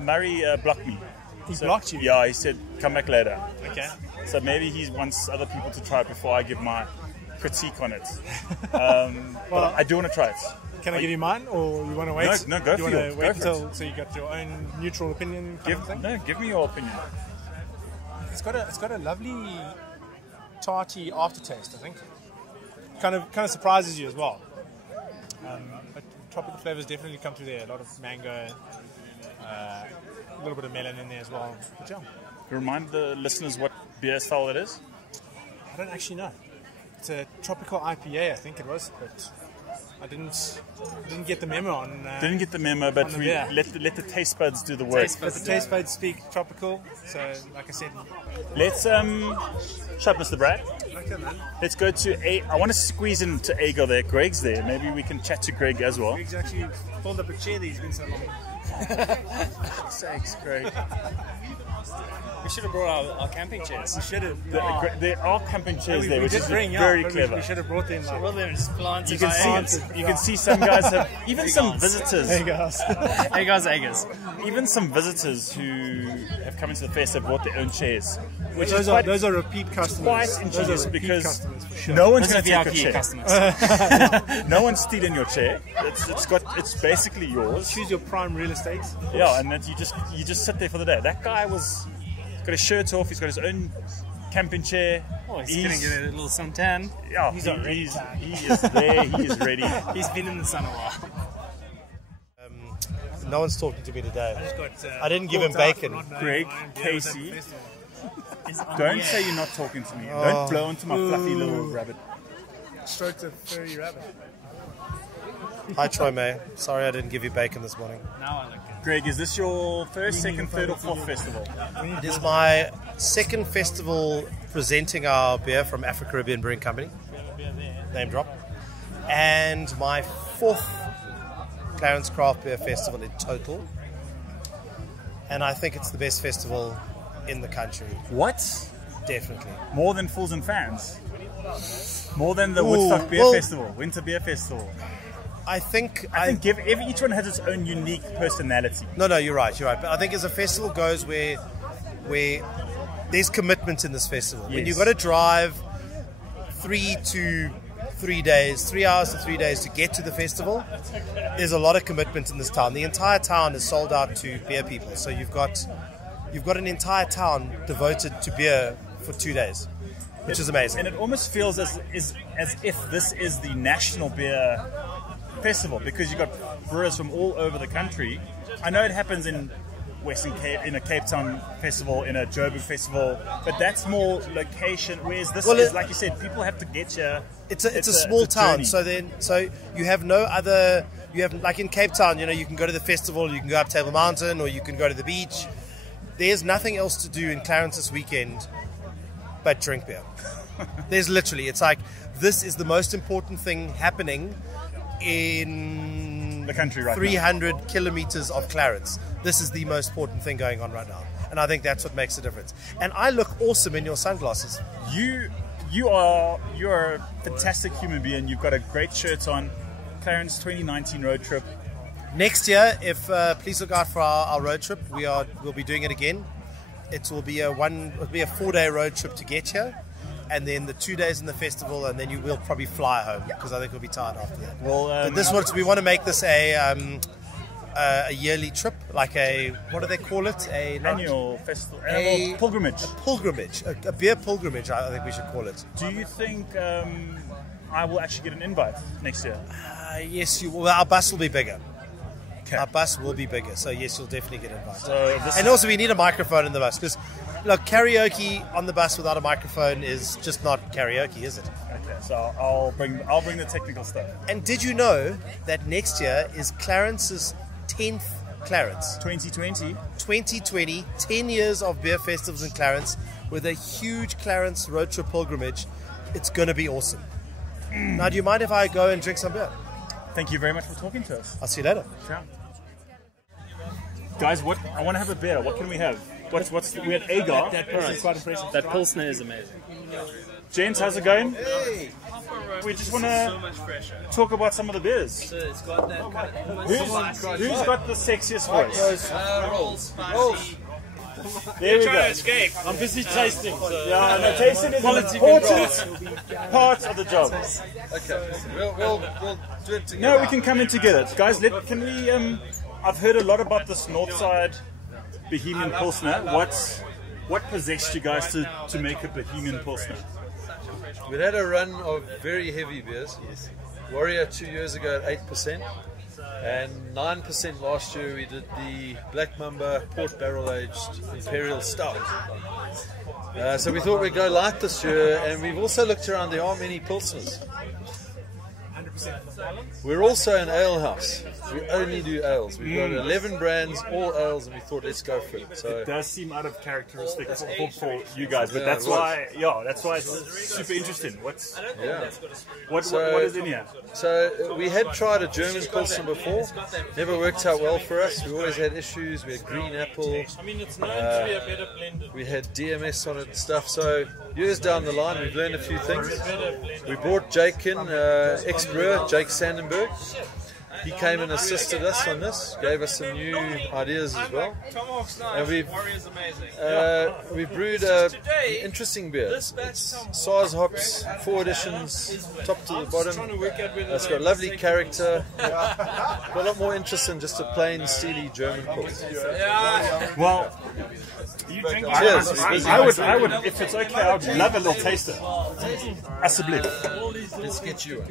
Murray blocked me. He blocked you? Yeah, he said come back later. Okay. So maybe he wants other people to try it before I give my critique on it. But I do want to try it. Can I give you mine, or you want to wait? No, go for you want yours. to Go wait for it. until so you got your own neutral opinion? Give me your opinion. It's got a lovely tarty aftertaste. I think kind of surprises you as well. But tropical flavors definitely come through there. A lot of mango, a little bit of melon in there as well. But yeah, Remind the listeners what beer style it is. I don't actually know. It's a tropical IPA, I think it was, but I didn't get the memo on. Didn't get the memo, but on the we beer. let the taste buds do the work. Let the taste buds speak tropical. So, like I said, Let's shut up, Mr. Brad. okay, man. Let's go to I want to squeeze into Agar there. Greg's there. Maybe we can chat to Greg as well. Greg's actually pulled up a chair that he's been so long. Thanks, Greg. We should have brought our camping chairs. We should have. There are camping chairs there, we which did is bring, yeah, very but clever. We should have brought them. Like, Well, they're just planted. You can see it. You can see some guys have even some visitors. there you go. Hey guys, Eggers. Even some visitors who have come into the fest have brought their own chairs, which is Those are repeat customers. quite Those are ingenious repeat because customers for sure. no one's Those are going to take your VIP chair. customers. No one's stealing your chair. It's basically yours. Choose your prime real estate. Yeah, and that you just sit there for the day. That guy was got his shirt off. He's got his own camping chair. Oh, he's gonna get a little suntan. Yeah, he is there. He is ready. He's been in the sun a while. No one's talking to me today. Got, I didn't give him bacon. Greg, Casey, don't say you're not talking to me. Don't blow into my fluffy little rabbit. Stroked a furry rabbit. Hi, Troy May. Sorry I didn't give you bacon this morning. Now I look good. Greg, is this your first, second, third, or fourth festival? It is my second festival presenting our beer from Afro Caribbean Brewing Company. Name drop. And my fourth Clarence Craft Beer Festival in total. And I think it's the best festival in the country. What? Definitely. More than Fools and Fans? More than the Ooh, Woodstock Beer well- Festival, Winter Beer Festival. I think I think each one has its own unique personality. No, you're right. But I think as a festival goes, where there's commitment in this festival. When Yes. you've got to drive 3 to 3 days, 3 hours to 3 days to get to the festival, there's a lot of commitment in this town. The entire town is sold out to beer people. So you've got an entire town devoted to beer for 2 days, which is amazing. And it almost feels as if this is the national beer festival, because you've got brewers from all over the country. I know it happens in Western Cape, in a Cape Town festival, in a Joburg festival, but that's more location, whereas this is, like you said, people have to get here. It's a small town, so you have no other. You have, like in Cape Town, you can go to the festival, you can go up Table Mountain, or you can go to the beach. There's nothing else to do in Clarence this weekend but drink beer. There's literally, it's like, this is the most important thing happening in the country right 300 kilometers of Clarence. This is the most important thing going on right now, and I think that's what makes the difference. And I look awesome in your sunglasses. You're a fantastic human being. You've got a great shirt on. Clarence 2019 road trip. Next year, if please look out for our road trip. We'll be doing it again. It will be a 4-day road trip to get here, and then the 2 days in the festival, and then you will probably fly home, because I think we'll be tired after that. Well, but this is we want to make this a yearly trip, like what do they call it? Annual festival, pilgrimage. A pilgrimage, a beer pilgrimage. I think we should call it. Do you think I will actually get an invite next year? Yes, you will. Our bus will be bigger. Okay. Our bus will be bigger, so yes, you'll definitely get invited. So and also, we need a microphone in the bus, because karaoke on the bus without a microphone is just not karaoke, is it? Okay, so I'll bring the technical stuff. And did you know that next year is Clarence's 10th Clarence? 2020, 10 years of beer festivals in Clarence with a huge Clarence road trip pilgrimage. It's going to be awesome. Now, do you mind if I go and drink some beer? Thank you very much for talking to us. I'll see you later. Ciao. Guys, I want to have a beer. What can we have? We had Agar. That Pilsner is quite impressive. That Pilsner is amazing. Gents, how's it going? Hey. We just want to talk about some of the beers. So it's got that kind of Who's got the sexiest voice? Rolls. There we go. Escape. I'm busy tasting. So Yeah, no, tasting is an important part of the job. Okay, we'll do it together. No, we can come in together. Guys, can we... I've heard a lot about this Northside Bohemian Pilsner. What possessed you guys to make a Bohemian Pilsner? We had a run of very heavy beers. Yes. Warrior 2 years ago at 8%, and 9% last year. We did the Black Mamba Port Barrel Aged Imperial Stout. So we thought we'd go light this year, and we've also looked around. There aren't many Pilsners. We're also an ale house. We only do ales. We've got 11 brands, all ales, and we thought, let's go for it. So it does seem out of characteristic for you guys, but that's why it's super interesting. What is in here? So we had tried a German Pilsner before. Never worked out well for us. We always had issues. We had green apple. We had DMS on it and stuff. So years down the line, we've learned a few things. We brought Jake in, ex-brewer, Jake Sandenberg. He came and assisted us on this, gave us some new ideas as well. And we've brewed an interesting beer. It's Saaz hops, 4 editions, top to the bottom. It's got lovely character. Got a lot more interest than just a plain, steely German pils. Well, do you drink? Cheers. I would, if it's okay, I would love a little taster. Alsjeblieft. Let's get you one.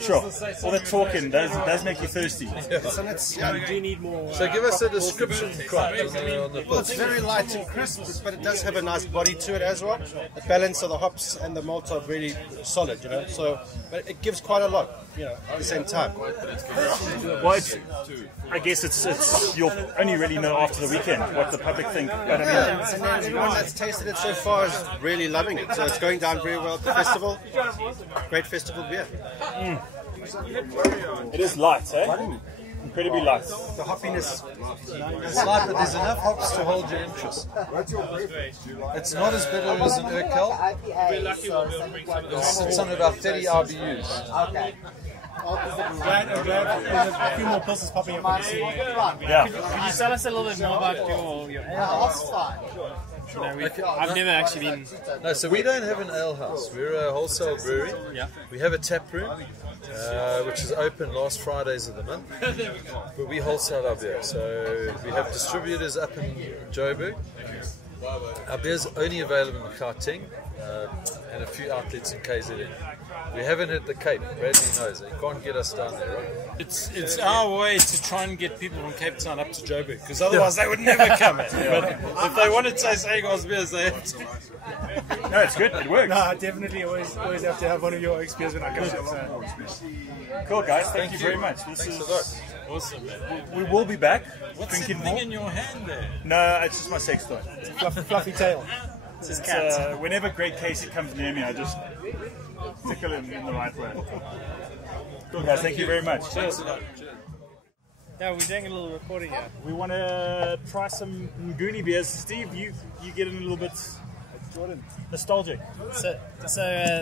Sure. All that talking does make you thirsty. So give us a description, Clark, on the Well, it's very light and crisp, but it does have a nice body to it as well. The balance of the hops and the malt are really solid, So, but it gives quite a lot, at the same time. Well, I guess it's you'll only really know after the weekend what the public think. But I mean, And everyone that's tasted it so far is really loving it. So it's going down very well at the festival. Great festival beer. It is light, eh? incredibly light. The hoppiness is light, but there's enough hops to hold your interest. It's not as bitter as an Urquell. It sits on about 30 RBUs. Glad there's a few more pulses popping up on the scene. Yeah. Could you tell us a little bit more about your ale? I've never actually been. No, so we don't have an ale house. We're a wholesale brewery. Yeah. We have a tap room, which is open last Fridays of the month. But we wholesale our beer. So we have distributors up in Joburg. Our beer's only available in Gauteng and a few outlets in KZN. We haven't hit the Cape. Bradley knows it. You can't get us down there, right? It's our way to try and get people from Cape Town up to Joburg, because otherwise they would never come in. But if they want to taste Agos beers, they have to. No, it's good. It works. No, I definitely always have to have one of your Oaks beers when I come. Cool, guys. Thank you very much. This Thanks is a lot. Awesome, man. We will be back. What's drinking that thing more. in your hand there? No, it's just my sex toy. Fluffy tail. It's, whenever Greg Casey comes near me, I just tickle him in the right way. Cool, guys. Thank you very much. Cheers. Yeah, we're doing a little recording here. We want to try some Nguni beers. Steve, you get in a little bit nostalgic. So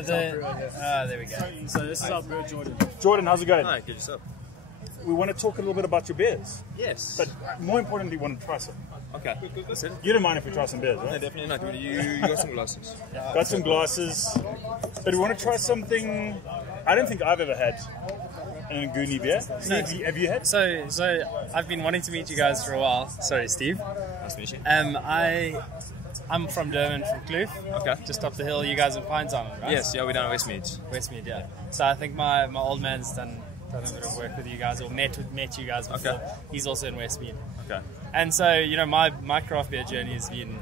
there we go. So this is our brewer, Jordan. Jordan, how's it going? Hi, good yourself. We want to talk a little bit about your beers, Yes. but more importantly, we want to try some. Okay. That's it. You don't mind if we try some beers, No, right? definitely not. You got some glasses. Got some glasses, but we want to try something I don't think I've ever had an Nguni beer. Steve, have you had? So I've been wanting to meet you guys for a while. Sorry, Steve. Nice to meet you. I'm from Durban, from Kloof. Okay. Just up the hill. You guys in Pinetown, right? Yes, yeah, we're down at Westmead. Westmead, yeah. So I think my old man's done a bit of work with you guys, or met you guys before. Okay. He's also in Westmead. Okay. And so, my craft beer journey has been,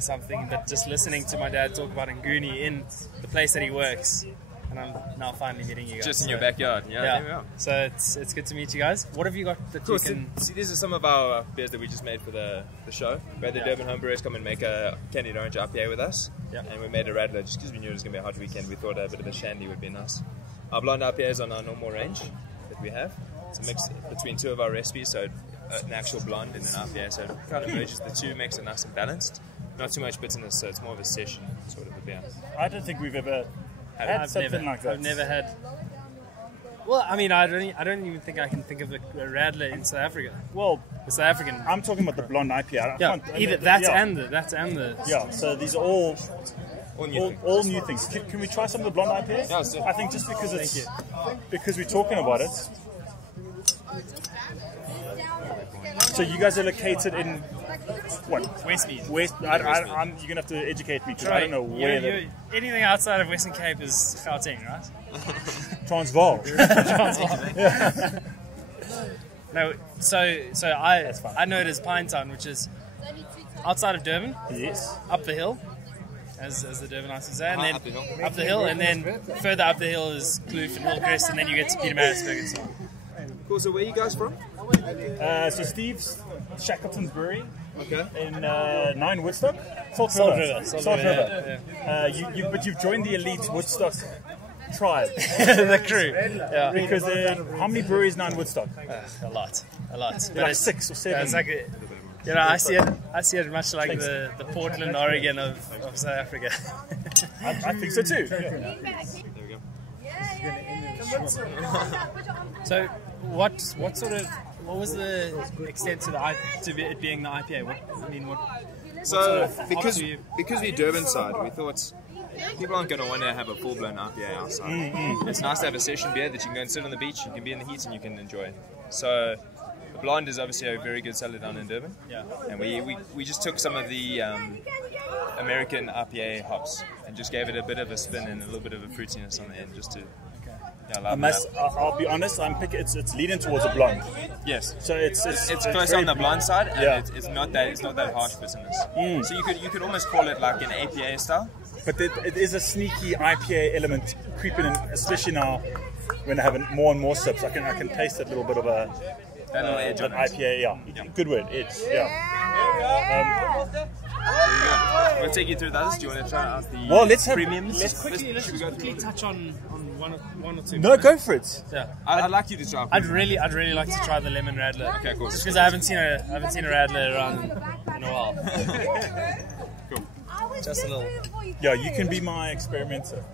something, but just listening to my dad talk about Nguni in the place that he works, and I'm now finally meeting you guys. Just in your backyard. Yeah. There we are. So it's good to meet you guys. What have you got that you can... See, these are some of our beers that we just made for the show. We had the Durban homebrewers come and make a candied orange IPA with us. Yeah. And we made a Radler just because we knew it was going to be a hot weekend. We thought a bit of a shandy would be nice. Our blonde IPA is on our normal range that we have. It's a mix between two of our recipes, so an actual blonde and an IPA. So it kind of merges the two, makes it nice and balanced. Not too much bitterness, so it's more of a session sort of a beer. I don't think we've ever had something like that. I've never had... Well, I mean, I don't even think I can think of a Radler in South Africa. Well, the South African... I'm talking about the blonde IPA. Either that and the... Yeah, so these are all new things. things. Can we try some of the blonde IPAs? Yeah, let's do it. I think just because because we're talking about it. So you guys are located in what? Westmead. You're gonna have to educate me because I don't know where. Anything outside of Western Cape is Gauteng, right? Transvaal. Transvaal. No, so I know it as Pinetown, which is outside of Durban. Yes. Up the hill, as the Durbanites would say, and then up the hill. and then further up the hill is Kloof and Hillcrest, and then you get to Pietermaritzburg and so on. Cool, so where are you guys from? So Steve's Shackleton's Brewery. Okay. In 9 Woodstock. Salt River. But you've joined the elite Woodstock tribe. The crew. Yeah. Because how many breweries now in Woodstock? A lot. Like 6 or 7. It's like I see it much like the Portland, Oregon of South Africa. I think so too. There we go. So what was the extent to it being the IPA? Because we're Durban side, we thought people aren't going to want to have a full-blown IPA outside. It's nice to have a session beer that you can go and sit on the beach, you can be in the heat and you can enjoy. So the blonde is obviously a very good seller down in Durban. Yeah. And we just took some of the American IPA hops and just gave it a bit of a spin and a little bit of a fruitiness on the end just to... I'll be honest. It's leading towards a blonde. Yes. So it's close on the blonde side, and it's not that harsh bitterness. So you could almost call it like an APA style. But it is a sneaky IPA element creeping in, especially now when I have more and more sips. I can taste a little bit of an edge IPA. Yeah. Good word, edge. Yeah. I'm going to take you through the others. Do you want to try out the premiums? Let's quickly touch on one or two. No, go for it. Yeah, I'd like you to try. I'd really like to try the lemon radler. Okay, cool. Just because I haven't seen a radler around in a while. Cool. Just a little. Yeah, you can be my experimenter.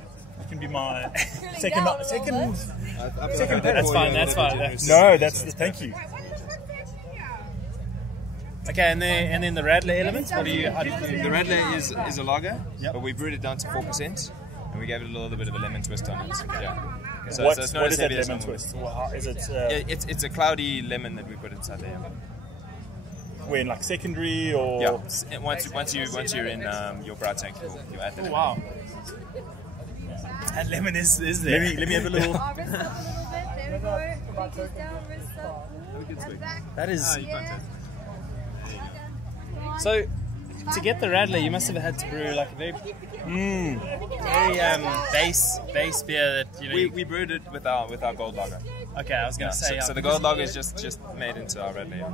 You can be my second. That's fine. No, thank you. Okay, and then the radler elements. How do you do? The radler is a lager, but we brewed it down to 4%, and we gave it a little bit of a lemon twist on it. Yeah. So What it's not is as that heavy as lemon normal. twist? Well, is it It's a cloudy lemon that we put inside there. when like secondary or? Yeah. Once you're in your brow tank, you'll add the lemon. Wow. And lemon is there. Let me have a little. That is. So, to get the radler, you must have had to brew like a very base beer that We brewed it with our gold lager. Okay, I was gonna say. So the gold lager is just made into our radler.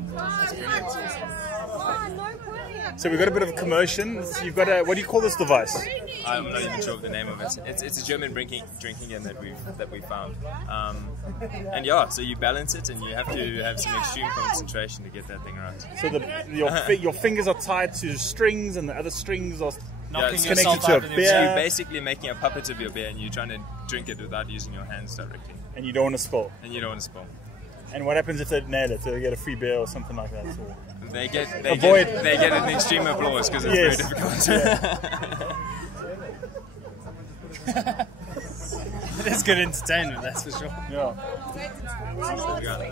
So we've got a bit of a commotion. You've got a, what do you call this device? I'm not even sure of the name of it. It's a German drinking game that we found. And yeah, so you balance it and you have to have some extreme concentration to get that thing right. So your fingers are tied to strings and the other strings are connected to a beer. So you're basically making a puppet of your beer and you're trying to drink it without using your hands directly. And you don't want to spill. And what happens if they nail it? Do they get a free beer or something like that? So they get Avoid. they get an extreme applause because it's Yes. very difficult. It is good entertainment, that's for sure. Yeah.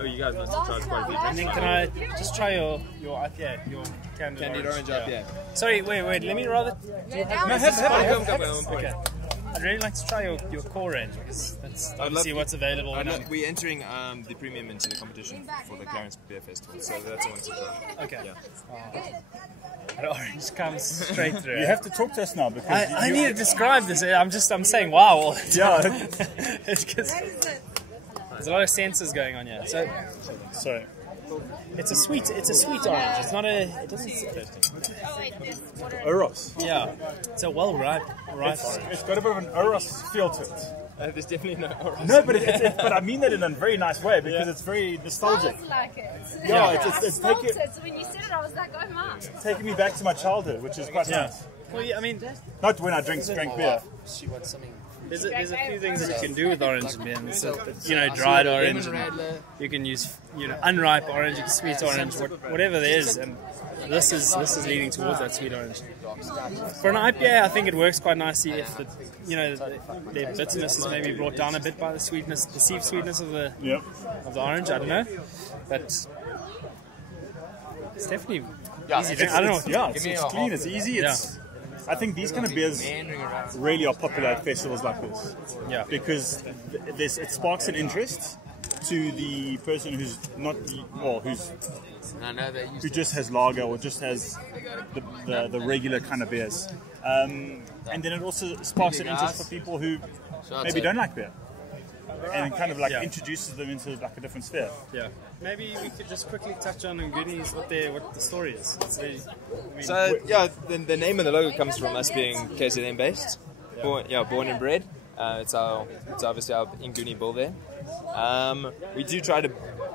Oh, you guys must have tried quite a few drinks. And then can I just try your IPA, your Candied orange IPA. Sorry, wait, let me rather. Okay. I'd really like to try your core range because that's obviously what's available. We're entering the premium into the competition for the Clarence Beer Festival, so that's what I want to try. Okay. Yeah. The orange comes straight through. You have to talk to us now because I need to describe this. I'm saying wow all the time. Yeah. It's 'cause there's a lot of senses going on here. So it's a sweet orange. It's not a. It doesn't. Oros. Yeah. It's a well ripe orange. It's got a bit of an Oros feel to it. There's definitely no orange. No, but but I mean that in a very nice way because it's very nostalgic. Sounds like it. Yeah, I it's felt it. So when you said it, I was like, oh my. taking me back to my childhood, which is quite nice. Well, yeah, I mean, Not when I drank beer. there's a few things that you can do with orange beer. So, dried orange. And you can use unripe orange, sweet orange, whatever there is, and this is leading towards that sweet orange. For an IPA, I think it works quite nicely if the bitterness is maybe brought down a bit by the perceived sweetness of the orange. I don't know, but it's definitely easy. I don't know. It's clean. It's easy. I think these kind of beers really are popular at festivals like this. Yeah. Because it sparks an interest to the person who's not who just has lager or just has the regular kind of beers. And then it also sparks an interest for people who maybe don't like beer. And kind of introduces them into like a different sphere. Yeah. Maybe we could just quickly touch on Nguni's what the story is. The name of the logo comes from us being KZN based. Born and bred. It's obviously our Nguni bull there. We do try to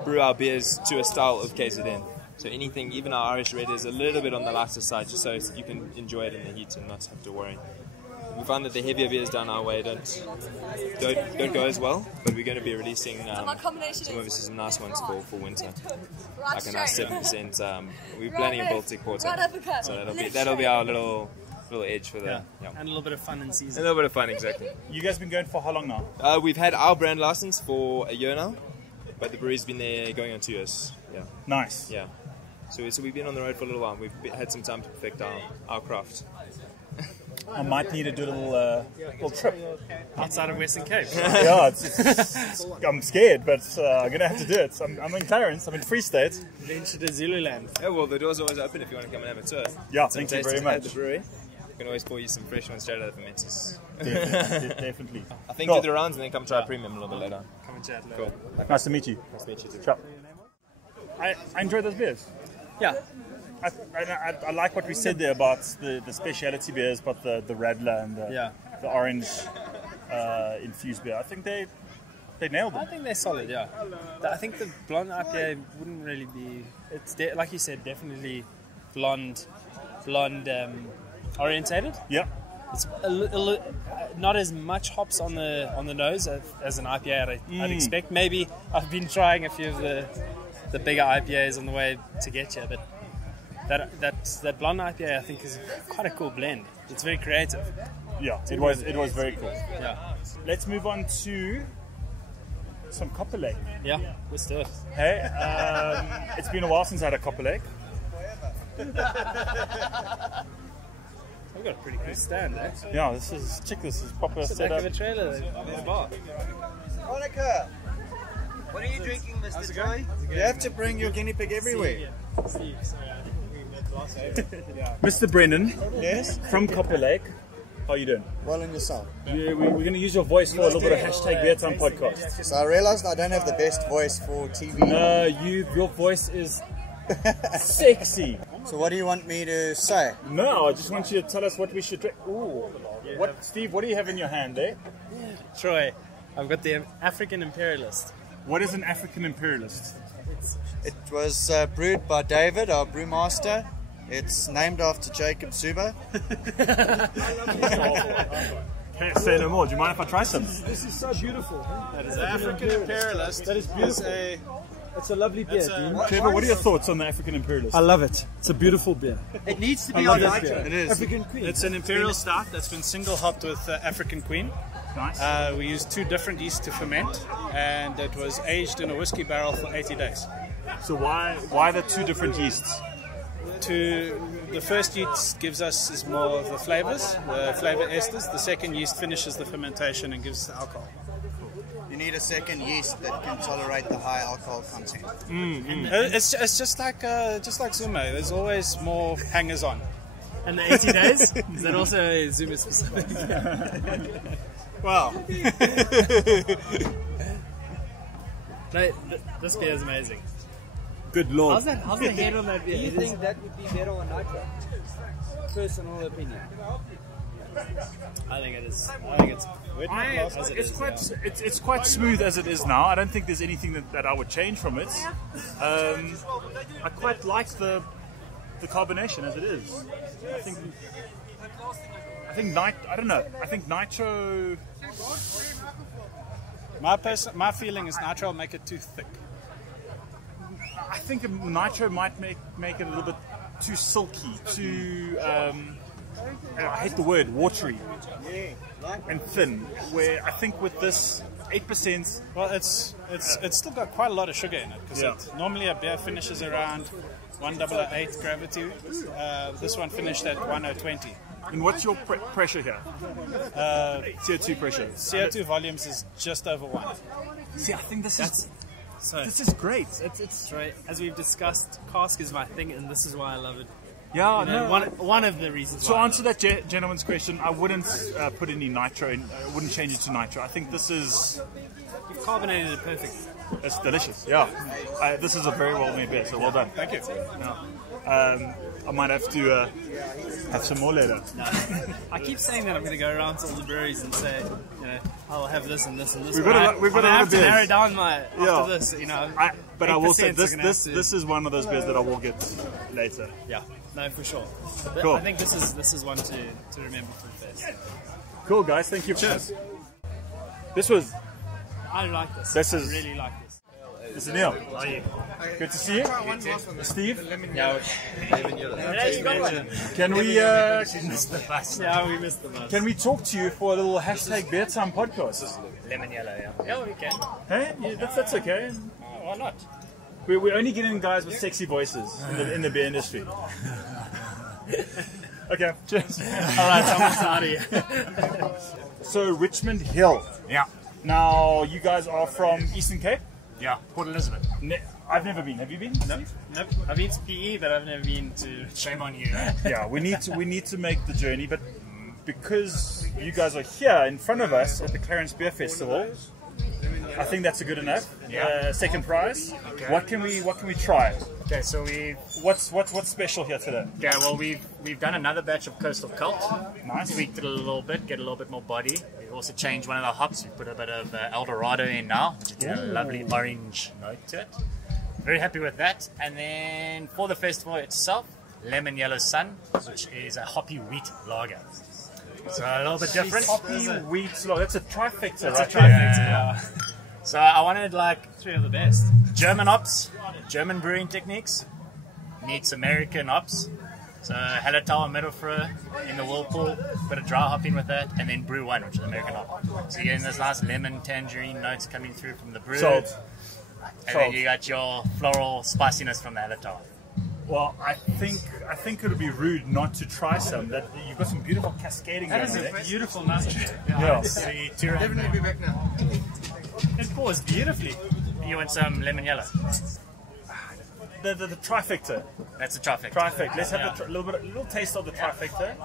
brew our beers to a style of KZN. So anything, even our Irish red, is a little bit on the lighter side, just so you can enjoy it in the heat and not have to worry. We find that the heavier beers down our way don't go as well, but we're going to be releasing some nice ones for winter, like a nice 7%. We're planning a Baltic Porter, so that'll be our little edge for the and a little bit of fun in season. A little bit of fun, exactly. You guys been going for how long now? We've had our brand license for a year now, but the brewery's been there going on 2 years. Yeah. Nice. Yeah. So we've been on the road for a little while. We've had some time to perfect our craft. I might need to do a little trip outside of Western Cape. Yeah, I'm scared, but I'm gonna have to do it. I'm in Clarence. I'm in Free State. Venture to Zululand. Yeah, well, the door's always open if you want to come and have a tour. Yeah, thank you very much. At the brewery, we can always pour you some fresh ones straight out of the fermenters. Definitely. I think do the rounds and then come try a premium a little bit later. Come and chat later. Cool. Nice to meet you. Nice to meet you too. Ciao. I enjoy those beers. Yeah. I like what we said there about the specialty beers, but the Radler and the orange infused beer. I think they nailed it. I think they're solid, yeah. I think the blonde IPA wouldn't really be... It's like you said, definitely blonde orientated. Yeah. It's not as much hops on the nose as an IPA I'd expect. Maybe I've been trying a few of the bigger IPAs on the way to get here, but that blonde IPA I think is quite a cool blend. It's very creative. Yeah, it was very cool. Yeah. Let's move on to some Copper Lake. Yeah, let's do it. Hey, it's been a while since I had a Copper Lake. We've got a pretty cool stand, eh? Yeah, this is proper it's setup. It's the back of a trailer in the bar. Monica, what are you drinking, Mr. Joy? You have to bring your guinea pig everywhere. Steve, sorry, I think we met last night. Mr. Brendan, yes, from Copper Lake. How are you doing? Well, and yourself? We're going to use your voice for a little bit of hashtag Beer Time podcast. So I realized I don't have the best voice for TV. No, your voice is sexy. So what do you want me to say? No, I just want you to tell us what we should drink. Ooh, Steve, what do you have in your hand there? Troy, I've got the African Imperialist. What is an African Imperialist? It was brewed by David, our brewmaster. It's named after Jacob Zuma. Can't say no more. Do you mind if I try some? This is so beautiful. That is the African Imperialist. That is beautiful. It's a lovely beer, Dean. Trevor, what are your thoughts on the African Imperialist? I love it. It's a beautiful beer. It needs to be on nitro. It is. African Queen. It's an Imperial Stout that's been single hopped with African Queen. Nice. We used 2 different yeasts to ferment, and it was aged in a whiskey barrel for 80 days. So why the 2 different yeasts? The first yeast gives us is more of the flavors, the flavor esters. The second yeast finishes the fermentation and gives the alcohol. You need a second yeast that can tolerate the high alcohol content. It's just like Zuma. There's always more hangers on. And the 80 days? Is that also Zuma specific? Well, no, this beer is amazing. Good lord. How's the head on that beer? Do you think that would be better on nitro? Personal opinion. I think it is. I think it's It's quite smooth as it is now. I don't think there's anything that I would change from it. I quite like the carbonation as it is. I don't know. I think nitro. my feeling is nitro will make it too thick. I think nitro might make it a little bit too silky, too. I hate the word watery and thin. Where I think with this 8%, well, it's still got quite a lot of sugar in it because normally a beer finishes around 1008 gravity. This one finished at 1020. And what's your pressure here? CO2 pressure. CO2 volumes is just over 1. See, I think this is great. It's right. As we've discussed, cask is my thing, and this is why I love it. Yeah, one of the reasons. So answer that gentleman's question. I wouldn't put any nitro in. I wouldn't change it to nitro. I think this is. You've carbonated it perfectly. It's delicious. Yeah, this is a very well made beer. So well done. Thank you. Yeah. I might have to have some more later. No. I keep saying that I'm going to go around to all the breweries and say, I'll have this and this and this. We've got I have to narrow down after this. But I will say this is one of those beers that I will get later. Yeah, no, for sure. Cool. I think this is one to remember for the fest. Cool, guys. Thank you. Cheers. I like this. This is I really like this. This is Neil. How are you? Good to see you. Steve? Yeah, Can we... missed the bus. Yeah, we missed the bus. Can we talk to you for a little hashtag Beer Time podcast? Lemon yellow, yeah. Yeah, we can. Hey? Yeah, that's okay. Why not? We're only getting guys with sexy voices in the beer industry. Okay, cheers. All right, someone's out of here. So, Richmond Hill. Yeah. Now, you guys are from Eastern Cape? Yeah, Port Elizabeth. I've never been. Have you been? Nope. I've been to PE, but I've never been to... Shame on you. Yeah, we need to make the journey, but because you guys are here in front of us at the Clarence Beer Festival, I think that's a good enough. Yeah. Second prize. Okay. What can we try? Okay, so what's special here today? Yeah, well we've done another batch of Coastal Cult. Nice. Tweaked it a little bit, get a little bit more body. We also changed one of the hops. We put a bit of Eldorado in now, which is a lovely orange note to it. Very happy with that. And then for the festival itself, Lemon Yellow Sun, which is a hoppy wheat lager. So a little bit different. Hoppy wheat lager. That's a trifecta, That's right? a trifecta, yeah. So I wanted like 3 of the best. German hops, German brewing techniques, meets American hops. So Hallertau and Mittelfrüh in the whirlpool, bit of dry hopping with that, and then Brew 1, which is American hop. So you're getting this nice lemon tangerine notes coming through from the brew. Sold. And then you got your floral spiciness from the Hallertau. Well, I think it would be rude not to try some. That you've got some beautiful cascading. That is a beautiful nut. Yeah. Definitely be back now. It pours beautifully. You want some lemon yellow? The trifecta. That's the trifecta. Trifecta. Let's have a little taste of the trifecta.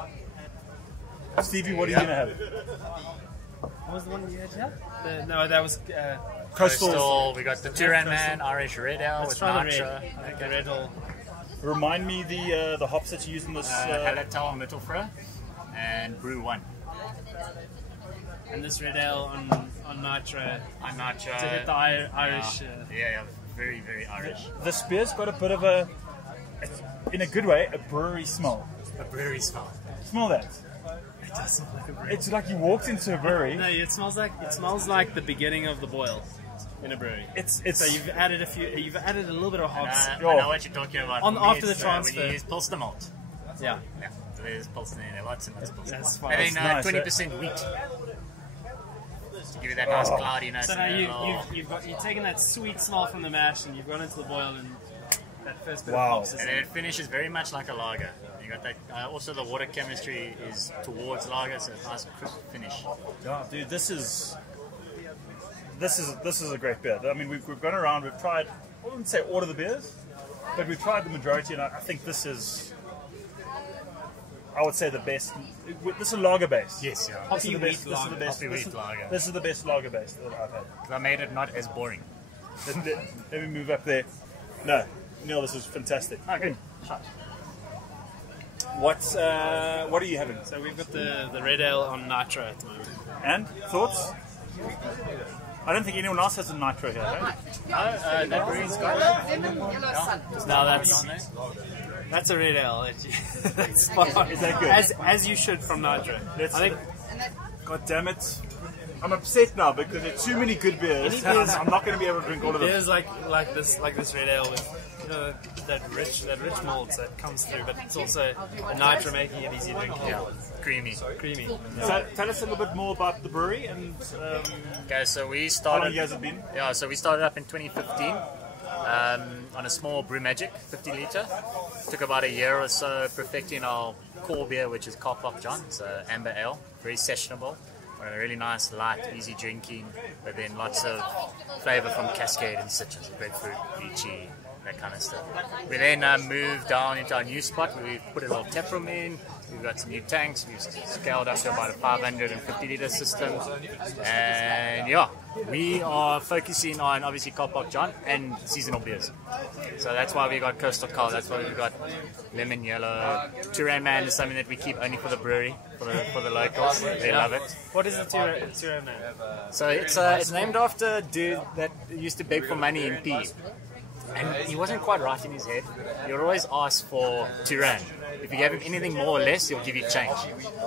Stevie, what are you gonna have? What was the one you had here? No, that was Coastal. We got the Turan Man, Irish Red Ale with Nitra. Okay, Red Ale. Remind me the hops that you use in this. Hallertau and Mittelfrüh and Brew 1. And this Red Ale on Nitra. On Nitra. To hit the Irish. Yeah, very, very Irish. This beer's got a bit of a, in a good way, a brewery smell. A brewery smell. Smell that. It does look like a brewery. It's like you walked into a brewery. No, it smells like the beginning of the boil in a brewery. It's so you've added a little bit of hops. I know what you're talking about. After the transfer. When you use Pilsner malt. Yeah. So there's Pilsner in there, lots and lots of Pilsner. That's fine. And then That's nice, 20% wheat. To give you that nice cloudiness. So now you've taken that sweet smell from the mash and you've gone into the boil and that first bit of hops. And then it finishes very much like a lager. You got that. Also, the water chemistry is towards lager, so it's a nice crisp finish. Yeah, dude, this is a great beer. I mean, we've gone around, we've tried, I wouldn't say all of the beers, but we've tried the majority, and I think this is, I would say, the best. This is a lager base. Yes, yeah. This is the best. This is the best. Lager. This is the best lager base that I've had. Because I made it not as boring. Let me move up there. No, Neil, this is fantastic. Okay. What are you having? So we've got the Red Ale on Nitra at the moment. And thoughts? I don't think anyone else has a Nitro here, right? That brewing's got That's a Red Ale. That's spot on. Is that good? As you should from Nitra. I think. God damn it! I'm upset now because there's too many good beers. I'm not going to be able to drink all of them. There's like this Red Ale with that rich malts that comes through, but it's also Nitra making it easy to drink. Yeah, creamy. Yeah. So tell us a little bit more about the brewery and. Okay, so we started. How long you guys have been? Yeah, so we started up in 2015 on a small Brew Magic 50 litre. Took about a year or so perfecting our core beer, which is Coplock John. It's an amber ale, very sessionable. Really nice, light, easy drinking, but then lots of flavour from Cascade and citrus, grapefruit, lychee, that kind of stuff. We then moved down into our new spot where we've put a little tap room in. We've got some new tanks. We've scaled up to about a 550 litre system. And yeah, we are focusing on obviously Coplock John and seasonal beers. So that's why we got Coastal Cult. That's why we've got Lemon Yellow. Turan Man is something that we keep only for the brewery, for the locals. They love it. What is the Turan Man? So it's named after a dude that used to beg for money in P. And he wasn't quite right in his head. He would always ask for 2 rand. If you gave him anything more or less, he'll give you change.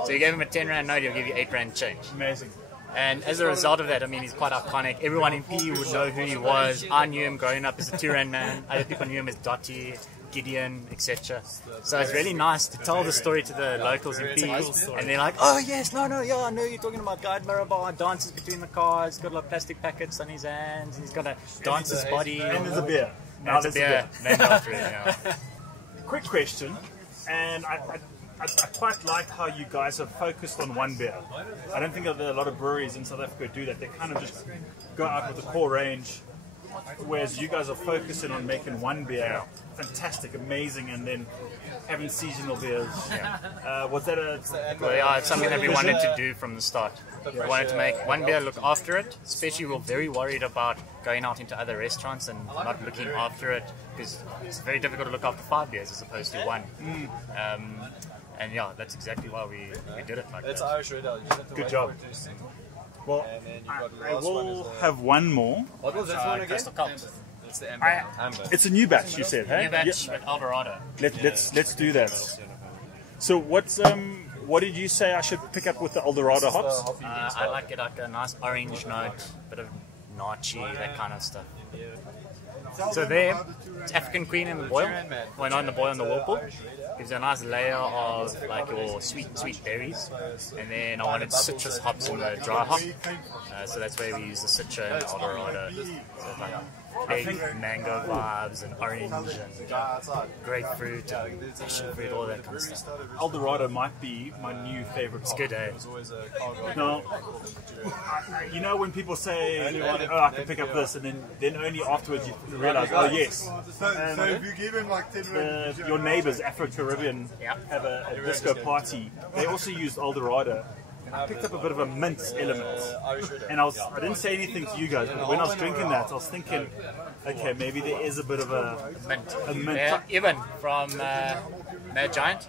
So you gave him a 10 rand note, he'll give you 8 rand change. Amazing. And as a result of that, I mean, he's quite iconic. Everyone in PE would know who he was. I knew him growing up as a 2 rand man. Other people knew him as Dottie, Gideon, etc. So it's really nice to tell the story to the locals in PE. And they're like, oh yes, yeah, I know you're talking about Guide Marabah, dances between the cars, got like plastic packets on his hands, he's got a dancer's body. And there's a beer. Now there's a beer. Named after him, yeah. Quick question, and I quite like how you guys are focused on one beer. I don't think that a lot of breweries in South Africa do that. They kind of just go out with the core range whereas you guys are focusing on making one beer fantastic, amazing, and then having seasonal beers. Was that it's something that we wanted to do from the start. We wanted to make one beer, look after it, especially we were very worried about going out into other restaurants and not looking after it, because it's very difficult to look after 5 beers as opposed to one. And yeah, that's exactly why we did it like that. Irish Red Ale. Good job. Well, I will have one more. What was that one again? Crystal Cult. It's the Amber. It's a new batch, you said, hey? New batch with Eldorado. Let's do that. So what did you say I should pick up with the Eldorado hops? I like it like a nice orange note, bit of nachi, that kind of stuff. So there, it's African Queen in the boil. Well, not in the boil, in the whirlpool. Gives you a nice layer of like your sweet berries. And then I wanted citrus hops in the dry hop. So that's where we use the Citra and Eldorado. So it's like big mango vibes and orange and grapefruit and passion fruit, all that kind of stuff. Eldorado might be my new favorite. It's good, eh? No, you know when people say, "Oh, I can pick up this," and then only afterwards you realize, "Oh yes." So if you give him like 10 your neighbours, Afro-Caribbean, have a disco party. They also used Eldorado. I picked up a bit of a mint element, and I didn't say anything to you guys, but when I was drinking that, I was thinking, okay, maybe there is a bit of a mint. Yeah, Evan from Mad Giant,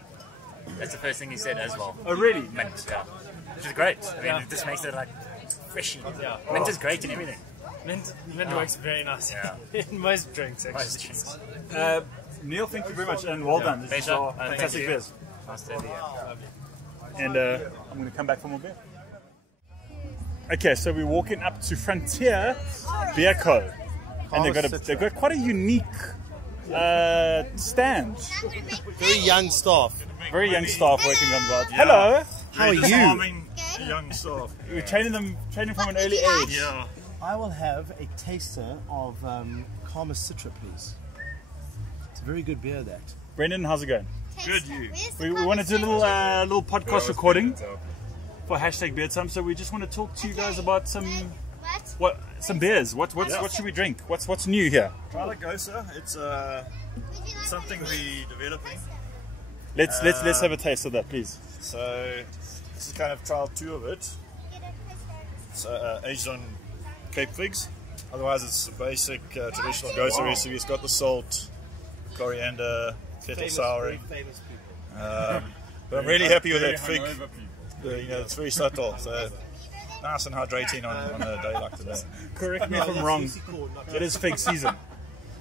that's the first thing he said as well. Oh really? Mint, yeah. Which is great. I mean, it just makes it like freshy. Yeah. Mint is great in everything. Mint works very nice in most drinks, actually. Neil, thank you very much, and well done. This is our fantastic beers. Nice to have you. And I'm going to come back for more beer. Okay, so we're walking up to Frontier Beer Co. And they've got quite a unique stand. Very young staff. Very young staff working on that. Yeah. Hello. How are you? Farming young staff. We're training from an early age. Yeah. I will have a taster of Karma Citra, please. It's a very good beer, that. Brendan, how's it going? Good, you. We want to do a little podcast recording for #BeerTime, so we just want to talk to you guys about some beers. What should we drink? What's new here? Tralagosa. It's something we're developing. Let's have a taste of that, please. So this is kind of trial 2 of it. It's aged on Cape figs. Otherwise, it's a basic traditional Gosa recipe. It's got the salt, coriander, kettle souring. But I'm really happy with that fig. It's very subtle, so nice and hydrating on a day like today. Correct me if I'm wrong. It is fig season,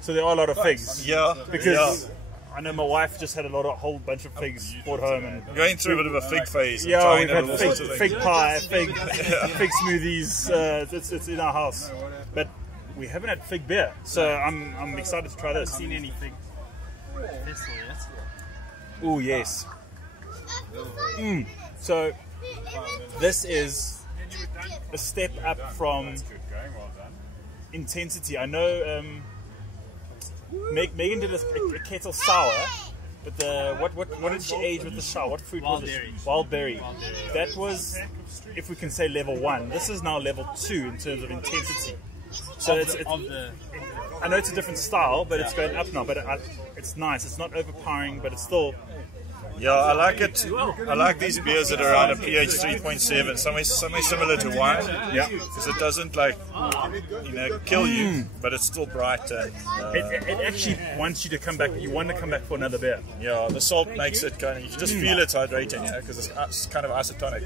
so there are a lot of figs. Yeah, because I know my wife just had a whole bunch of figs brought home and going through a bit of a fig phase. Yeah, we've had fig pie, fig smoothies. It's in our house, but we haven't had fig beer, so I'm excited to try this. Seen any fig festival yet? Oh yes. So this is a step up from intensity. I know Megan did a kettle sour, but what did she age with the sour? What fruit was it? Wild berry. That was, if we can say, level 1. This is now level 2 in terms of intensity. So I know it's a different style, but it's going up now. But it's nice. It's not overpowering, but it's still. Yeah, I like it. I like these beers that are around a pH 3.7, somewhere similar to wine. Yeah, because it doesn't kill you, but it's still bright. And it actually wants you to come back. You want to come back for another beer. Yeah, the salt makes it kind of. You can just feel it's hydrating, because it's kind of isotonic.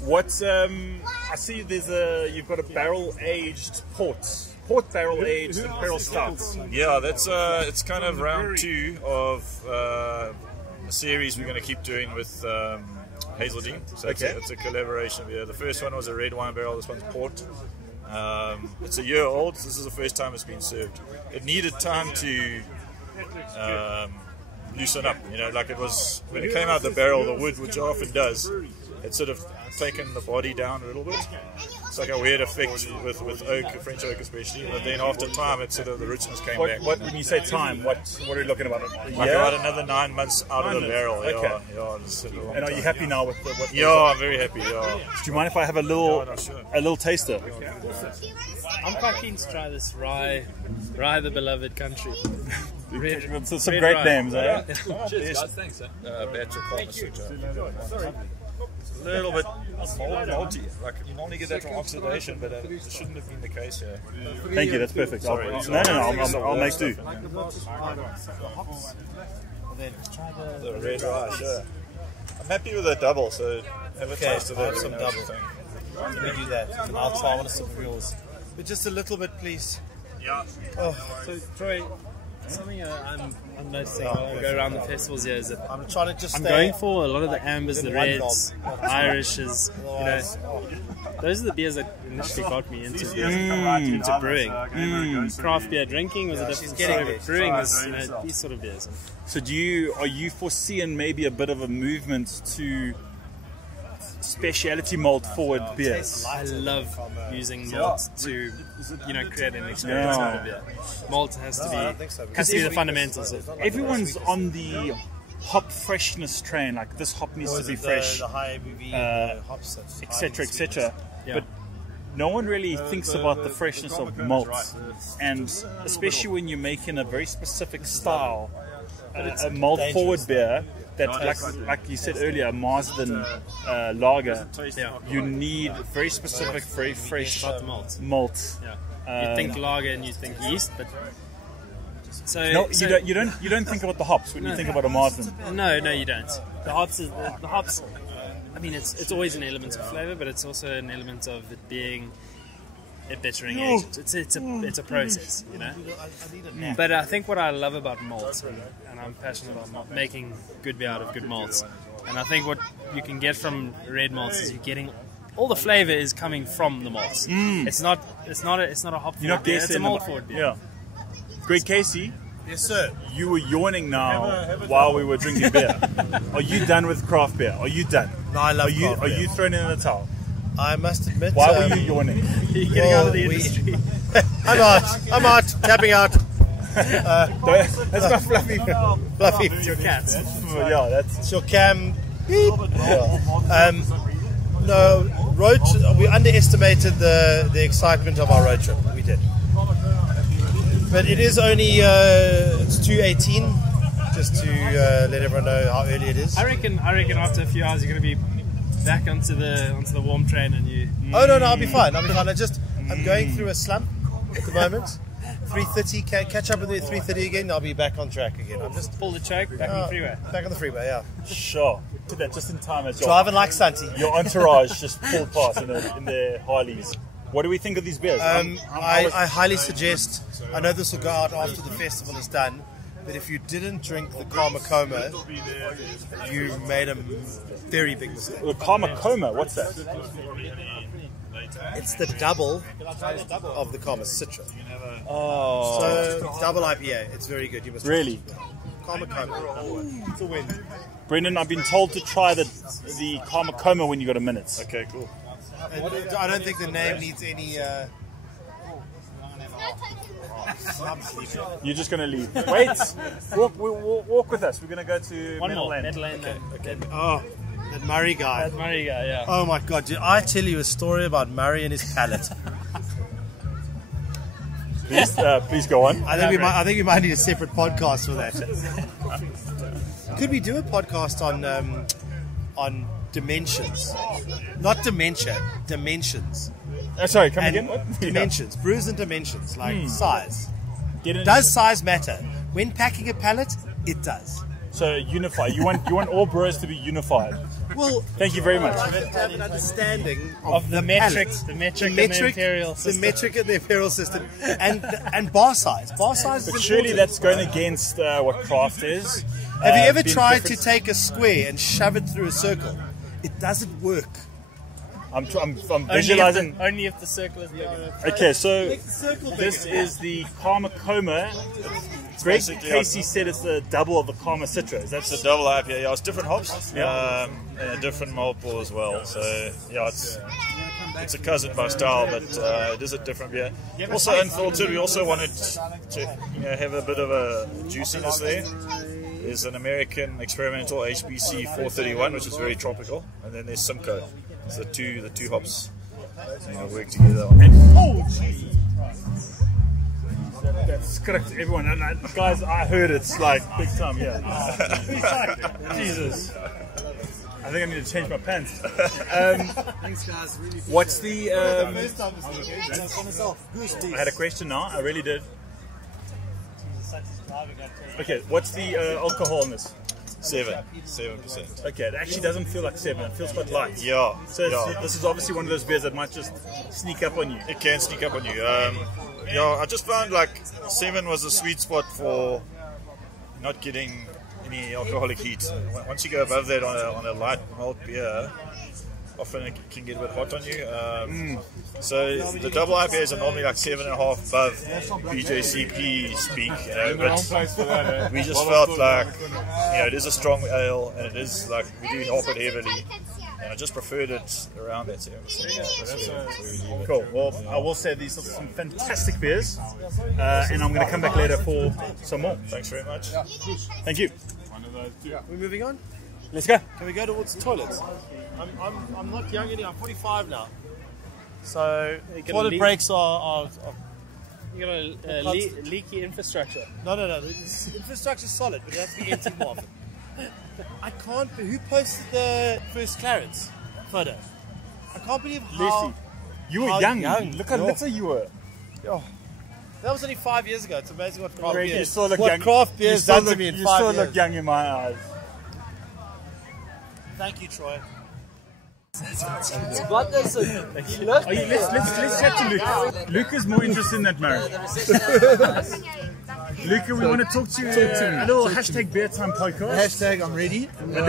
I see you've got a barrel aged port barrel aged imperial stouts. Yeah, that's it's kind of round 2 of a series we're going to keep doing with Hazeldean. So it's a collaboration beer. The first one was a red wine barrel. This one's port. It's a year old. This is the first time it's been served. It needed time to loosen up. Like it was when it came out the barrel, the wood, which it often does, it's sort of taken the body down a little bit. It's like a weird effect with oak, French oak especially. But then after time, it's sort of the richness came back. When you say time, what are you looking about? Like about another 9 months out of the barrel. Okay. Yeah, and are you happy now with what? Yeah, I'm very happy. Yeah. Do you mind if I have a little taster? I'm quite keen to try this rye the beloved country. Some great names, eh? Cheers, guys. Thanks. Better Sorry. A little bit malty. Like you normally get that from oxidation, but it shouldn't have been the case here. Thank you. That's perfect. Sorry. I'll make do. The red rye, sure. I'm happy with the double, so have a taste of it. Some double. Let me do that, and I'll try one of some of yours. But just a little bit, please. Yeah. Oh. So, Troy, something I'm noticing when I go around the festivals here is that I'm trying to just. I'm going for a lot of the ambers, the reds, Irishes. You know, those are the beers that initially got me into brewing. Craft beer drinking was a different story, but brewing was these sort of beers. So are you foreseeing maybe a bit of a movement to speciality malt forward beers? I love using malt to create an experience out of beer. Malt has to be the fundamentals of everyone's on the hop freshness train, like this hop needs to be fresh, the high ABV hops, etc. But no one really thinks about the freshness of malt, and especially when you're making a very specific style, a malt forward beer that, like you said earlier, Marsden lager, you need very specific, very fresh malt. You think lager and you think yeast, but you don't think about the hops when you think about a Marsden. No, you don't. The hops. I mean, it's always an element of flavor, but it's also an element of it being a bittering agent. It's a process, you know. But I think what I love about malts, and I'm passionate about making good beer out of good malts, and I think what you can get from red malts is you're getting all the flavor is coming from the malts. It's not a hop forward beer. It's a malt forward beer. Yeah. Greg Casey. Yes, sir. You were yawning now while we were drinking beer. Are you done with craft beer? Are you done? No, I love craft beer. Are you throwing in the towel? I must admit. Why were you yawning? You're getting out of the industry. I'm out. Tapping out. That's not Fluffy. Fluffy. It's your cat. Yeah, it's your cam. No, we underestimated the excitement of our road trip. We did. But it is only it's 2:18, just to let everyone know how early it is. I reckon after a few hours you're going to be back onto the warm train and you. Oh no, I'll be fine. I'm going through a slump at the moment. 3:30, catch up with me at 3:30 again. I'll be back on track again. I'm just pull the choke back on the freeway. Back on the freeway, yeah. Sure. Did that just in time as well. Driving like Santi. Your entourage just pulled past in their Harleys. What do we think of these beers? I highly suggest. I know this will go out after the festival is done, but if you didn't drink the Karma Coma, you made a very big mistake. The Karma Coma, what's that? It's the double of the Karma Citra. Oh. So double IPA. It's very good. You must really. Karma Coma. It's a win. Brendan, I've been told to try the Karma Coma when you got a minute. Okay, cool. I don't think the name needs any. You're just going to leave. Wait, walk with us. We're going to go to Meadowland. Okay. Oh, that Murray guy. Yeah. Oh my God! Did I tell you a story about Murray and his palate? Please go on. I think we might need a separate podcast for that. Could we do a podcast on dimensions? Not dementia, dimensions. Sorry, come again? What? Dimensions, brews and dimensions, like size. Does size matter? When packing a pallet, it does. So unify. You want all brewers to be unified. Well, thank you very much. To have an understanding of the metric, and the imperial system. The metric and the imperial system, and bar size. Bar size. But surely that's going against what craft is. Have you ever tried to take a square and shove it through a circle? It doesn't work. I'm visualizing. Only if the circle is big enough. Okay, so this is the Karma Coma Greg Casey said it's the double of the Karma Citra. That's a double IPA. Yeah, it's different hops and a different malt bill as well. So yeah, it's a cousin by style, but it is a different beer. Also unfiltered. We also wanted to have a bit of a juiciness there. There's an American experimental HBC 431, which is very tropical, and then there's Simcoe. So the two hops work together. That's correct, everyone. And guys, I heard it's like big time, yeah. Jesus. I think I need to change my pants. Thanks, guys. Really what's the... I had a question now. I really did. Okay, what's the alcohol in this? 7%. Okay, it actually doesn't feel like 7. It feels quite light. Yeah. So this is obviously one of those beers that might just sneak up on you. It can sneak up on you. I just found like 7 was a sweet spot for not getting any alcoholic heat. Once you go above that on a light malt beer, often it can get a bit hot on you. So the double IPAs are normally like 7.5 above BJCP speak, but we just felt like it is a strong ale and it is like we do hop it heavily. And I just preferred it around that 7%. Cool. Well, I will say these are some fantastic beers, and I'm going to come back later for some more. Thanks very much. Thank you. We're moving on. Let's go. Can we go towards the toilets? I'm not young anymore. I'm 45 now. So toilet breaks are you got a leaky infrastructure. No. The infrastructure's solid, but it has to be empty more often. I can't. Who posted the first Clarence photo? I can't believe how. Lucy, you were young. Look how little you were. Oh, that was only 5 years ago. It's amazing what craft beer. You still look what young. Craft beer has done to me in 5 years. You still look young in my eyes. Thank you, Troy. Let's chat to Luke. Luke is more interested in that marriage. Luca, we want to talk to you. A little hashtag beer time podcast. Hashtag I'm ready. But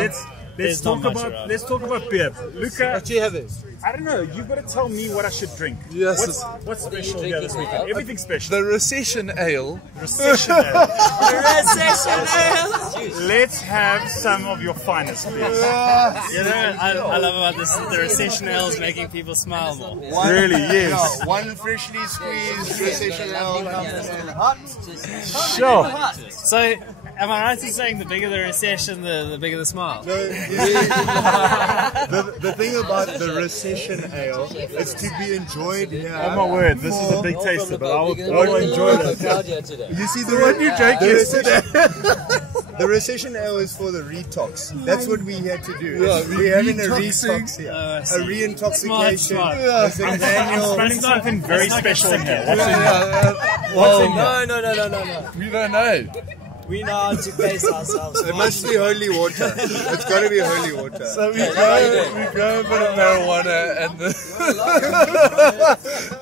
let's talk about beer. Luca, what do you have there? I don't know. You've got to tell me what I should drink. Yes. What's special here this weekend? Everything's special. The Recession Ale. Recession Ale. Recession Ale. Let's have some of your finest beers. I love about this. The Recession Ale is making people smile more. Really, yes. One freshly squeezed Recession Ale. Sure. So, am I right in saying the bigger the recession, the bigger the smile? The thing about the Recession Ale is to be enjoyed here. Oh my word, this is a big taster, but I will enjoy it. You see the one you drank yesterday. The Recession Ale is for the retox. That's what we had to do. We're having a retox here. A re-intoxication. I'm smelling something very special in here. What's in here? No. We don't know. We know how to pace ourselves. It must be holy water. It's got to be holy water. So we grow a bit of marijuana and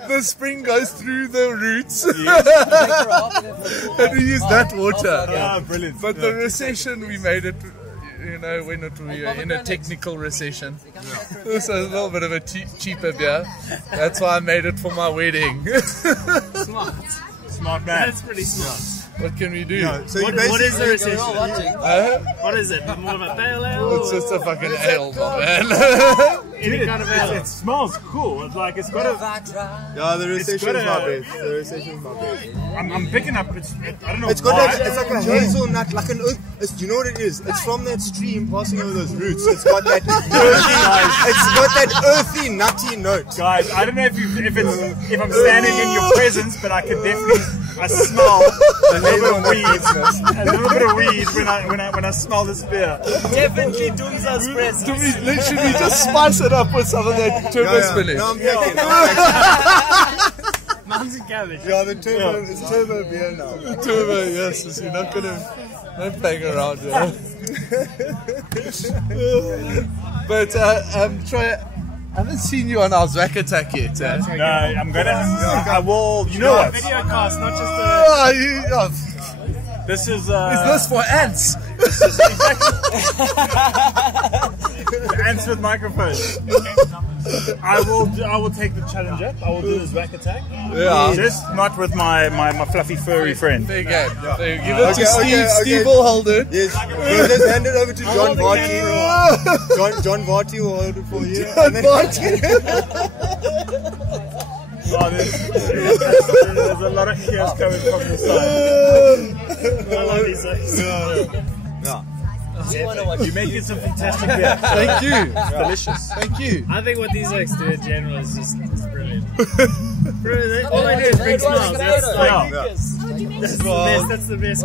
the spring goes through the roots. And we use that water. Brilliant. But the recession, we made it, when we were in a technical recession. So a little bit of a cheaper beer. That's why I made it for my wedding. Smart man. That's pretty smart. What can we do? So what is the recession? What is it? More of a pale ale? It's just a fucking ale, my man. Any kind of ale. It smells cool. It's like it's got a. Yeah, the recession is my best. The recession is my best. I'm picking up. I don't know. It's got it's like a hazelnut, like an earth. You know what it is? It's from that stream passing over those roots. It's got that earthy, nutty note. Guys, I don't know if I'm standing in your presence, but I can definitely. I smell a little bit of weed when I smell this beer. Definitely Dunza's presence. Do we literally just spice it up with some of that turbo spinach? No, I'm Mountain cabbage. Yeah, the turbo is turbo beer now. Turbo, yes. You're not gonna bang around here. But Troy, I haven't seen you on our Zwack Attack yet. No, I'm gonna. I will. You know what? Video cast, not just This is. Is this for ants? This is exactly. Answer with microphone. I will take the challenge up. I will do this back attack. Yeah. Just not with my fluffy furry friend. There you go. So give it to Steve. Steve will hold it. Yes. We'll just hand it over to John Varty. John Varty will hold it for you. John Oh, there's a lot of hairs coming from the side. I love these things. Yeah. You're making some fantastic beer. Thank you. It's delicious. Thank you. I think what these oaks do in general is just brilliant. All they do is bring smiles. That's the best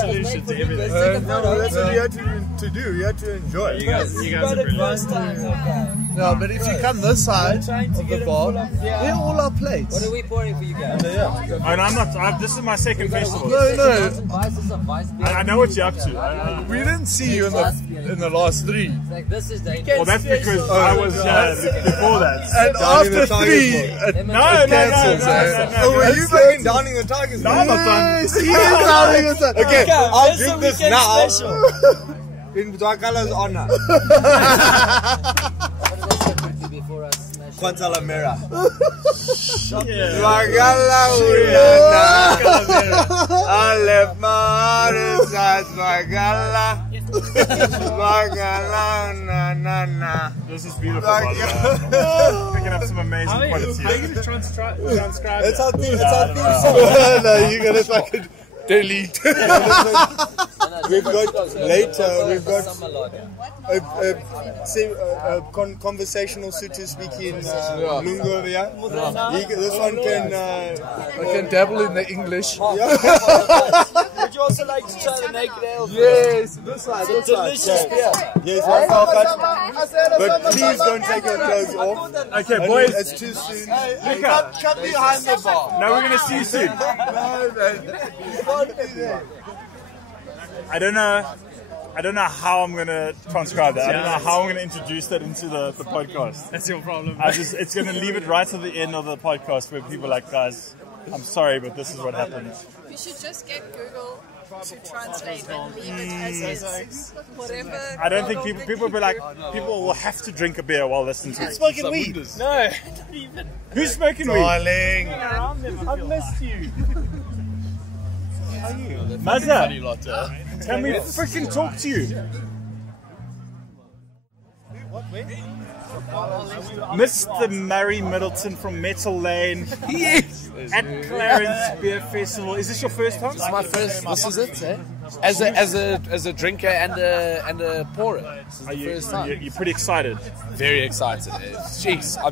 solution to everything. That's what you had to do. You had to enjoy. You guys are brilliant. No, but if you come this side of the bar, they're all our plates. What are we pouring for you guys? And I'm not. This is my second festival. No. I know what you're up to. We didn't see you in the last three. Well, that's because I was before that. And after three, it cancels. Oh, were you fucking downing the Tigers? No, I'm not done. He is downing the Tigers. Okay, I'll drink this now. In Dwakala's honor. Quantala Mera. Dwakala Ulana. I left my heart inside Dwakala. Dwakala na. This is beautiful, by the way. Picking up some amazing quality. How are you going to transcribe It's our that? theme. It's our theme song. No, you're gonna fucking delete. We've got later. We've got a conversational Sotho speaking Lungu over here. This one can dabble in the English. Would you also like to try the naked ale? Yes, this side. Delicious beer. Yes, but please don't take your clothes off. Okay, boys. It's too soon. Come behind the bar. No, we're going to see you soon. No, man. I don't know how I'm going to transcribe that. I don't know how I'm going to introduce that into the podcast. That's your problem. It's going to leave it right at the end of the podcast where people are like, guys, I'm sorry, but this is what happened. We should just get Google to translate and leave it as is. Whatever. I don't think people will be like, people will have to drink a beer while listening to it. Smoking weed. No, not even. Who's smoking weed? Darling. I've missed you. How are you? Mazza, can we freaking talk to you? Mr. Murray Middleton from Metal Lane. Yes. At Clarence Beer Festival. Is this your first time? This is my first. This is it, eh? As a drinker and a pourer. This is the first time. You're pretty excited. Very excited. Jeez, I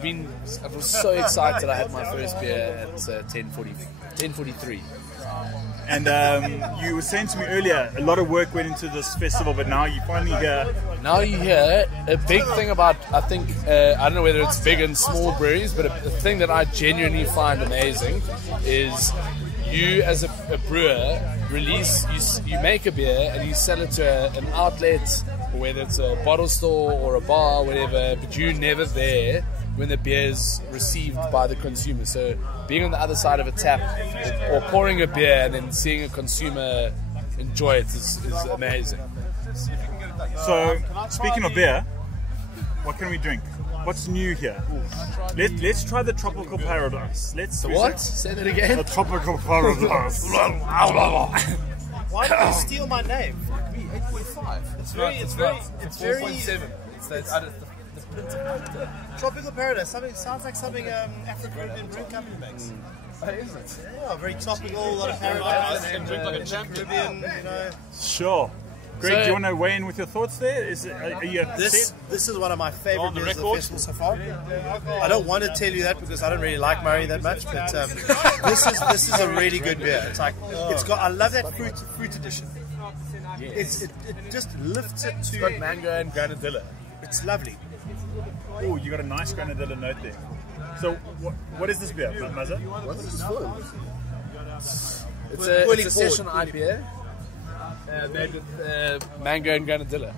was so excited. I had my first beer at 10:43. And you were saying to me earlier, a lot of work went into this festival, but now you're finally here. Now you're here. A big thing about, I think, I don't know whether it's big and small breweries, but a thing that I genuinely find amazing is you as a brewer you make a beer and you sell it to an outlet, or whether it's a bottle store or a bar, whatever, but you're never there when the beer is received by the consumer. So being on the other side of a tap or pouring a beer and then seeing a consumer enjoy it is amazing. So, speaking of beer, what can we drink? What's new here? Let's try the Tropical Paradise. What? Say that again? The Tropical Paradise. Why did you steal my name? 8.5. It's very 4.7. Tropical Paradise. Sounds like something Afro-Caribbean Brew Company makes. Oh, is it? Yeah, very topical, a lot of paradise. Drink like a champion, you know. Sure. Greg, do you want to weigh in with your thoughts there? Are you This is one of my favourite beers of the festival so far. I don't want to tell you that because I don't really like Murray that much, but this is a really good beer. It's like I love that fruit addition. Yes. It just lifts it to. It's got mango and granadilla. It's lovely. Oh, you got a nice granadilla note there. So what is this beer, Mazza? What is this for? It's a session IPA. Made with mango and granadilla.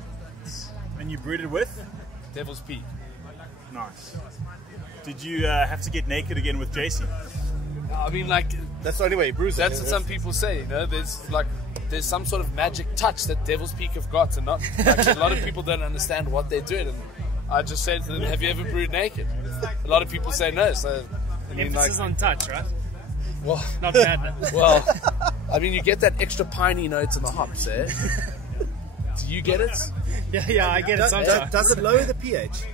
And you brewed it with? Devil's Peak. Nice. Did you have to get naked again with JC? I mean, like... That's the only way he brews it. That's what some people say, you know? There's like... there's some sort of magic touch that Devil's Peak have got, and not like, a lot of people don't understand what they're doing. And I just said to them, "Have you ever brewed naked?" A lot of people say no. So I mean, Emphasis on touch, right? Well, not madness. Well, I mean, you get that extra piney note in the hops, eh? Do you get it? Yeah, I get it sometimes. Does it lower the pH?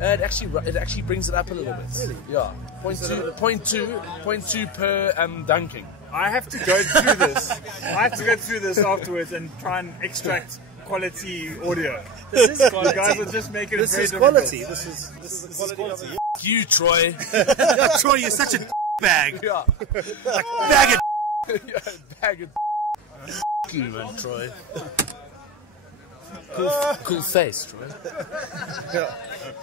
It actually brings it up a little bit. Really? Yeah. 0.2 per dunking. I have to go through this. I have to go through this afterwards and try and extract quality audio. This is quality. You guys are just making it very quality. difficult. This is quality. You, Troy. Yeah, Troy, you're such a bag. Yeah. Like, bag of bag of you, man, Troy. Cool face, Troy. Yeah.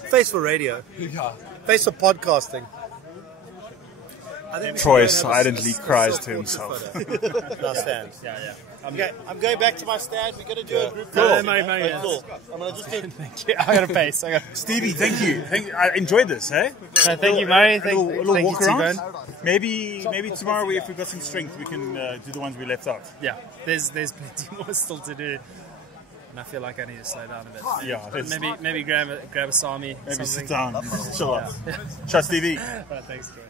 Face for radio. Yeah. Face for podcasting. Troy silently cries to himself. Now stand. Yeah. I'm going back to my stand. We're going to do a group. Cool. Cool. Cool. I'm going to just do. Thank you. I got a pace. Stevie, thank you. I enjoyed this, eh? Thank you, Murray. A little Thank walk you, around. T-Bone. Maybe tomorrow, if we've got some strength, we can do the ones we left out. Yeah, there's plenty more still to do, and I feel like I need to slow down a bit. Yeah, maybe grab a Sami. Maybe something. sit down. Chill out. Ciao, Stevie. Right, thanks, Troy.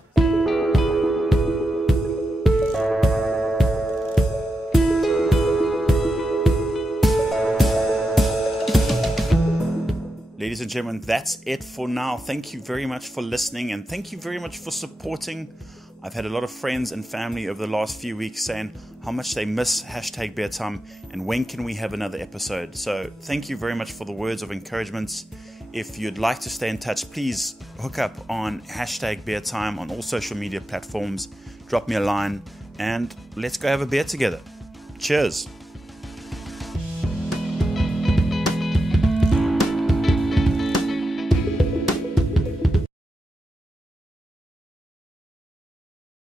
Ladies and gentlemen, that's it for now. Thank you very much for listening, and thank you very much for supporting. I've had a lot of friends and family over the last few weeks saying how much they miss #BeerTime and when can we have another episode. So thank you very much for the words of encouragement. If you'd like to stay in touch, please hook up on #BeerTime on all social media platforms. Drop me a line and let's go have a beer together. Cheers.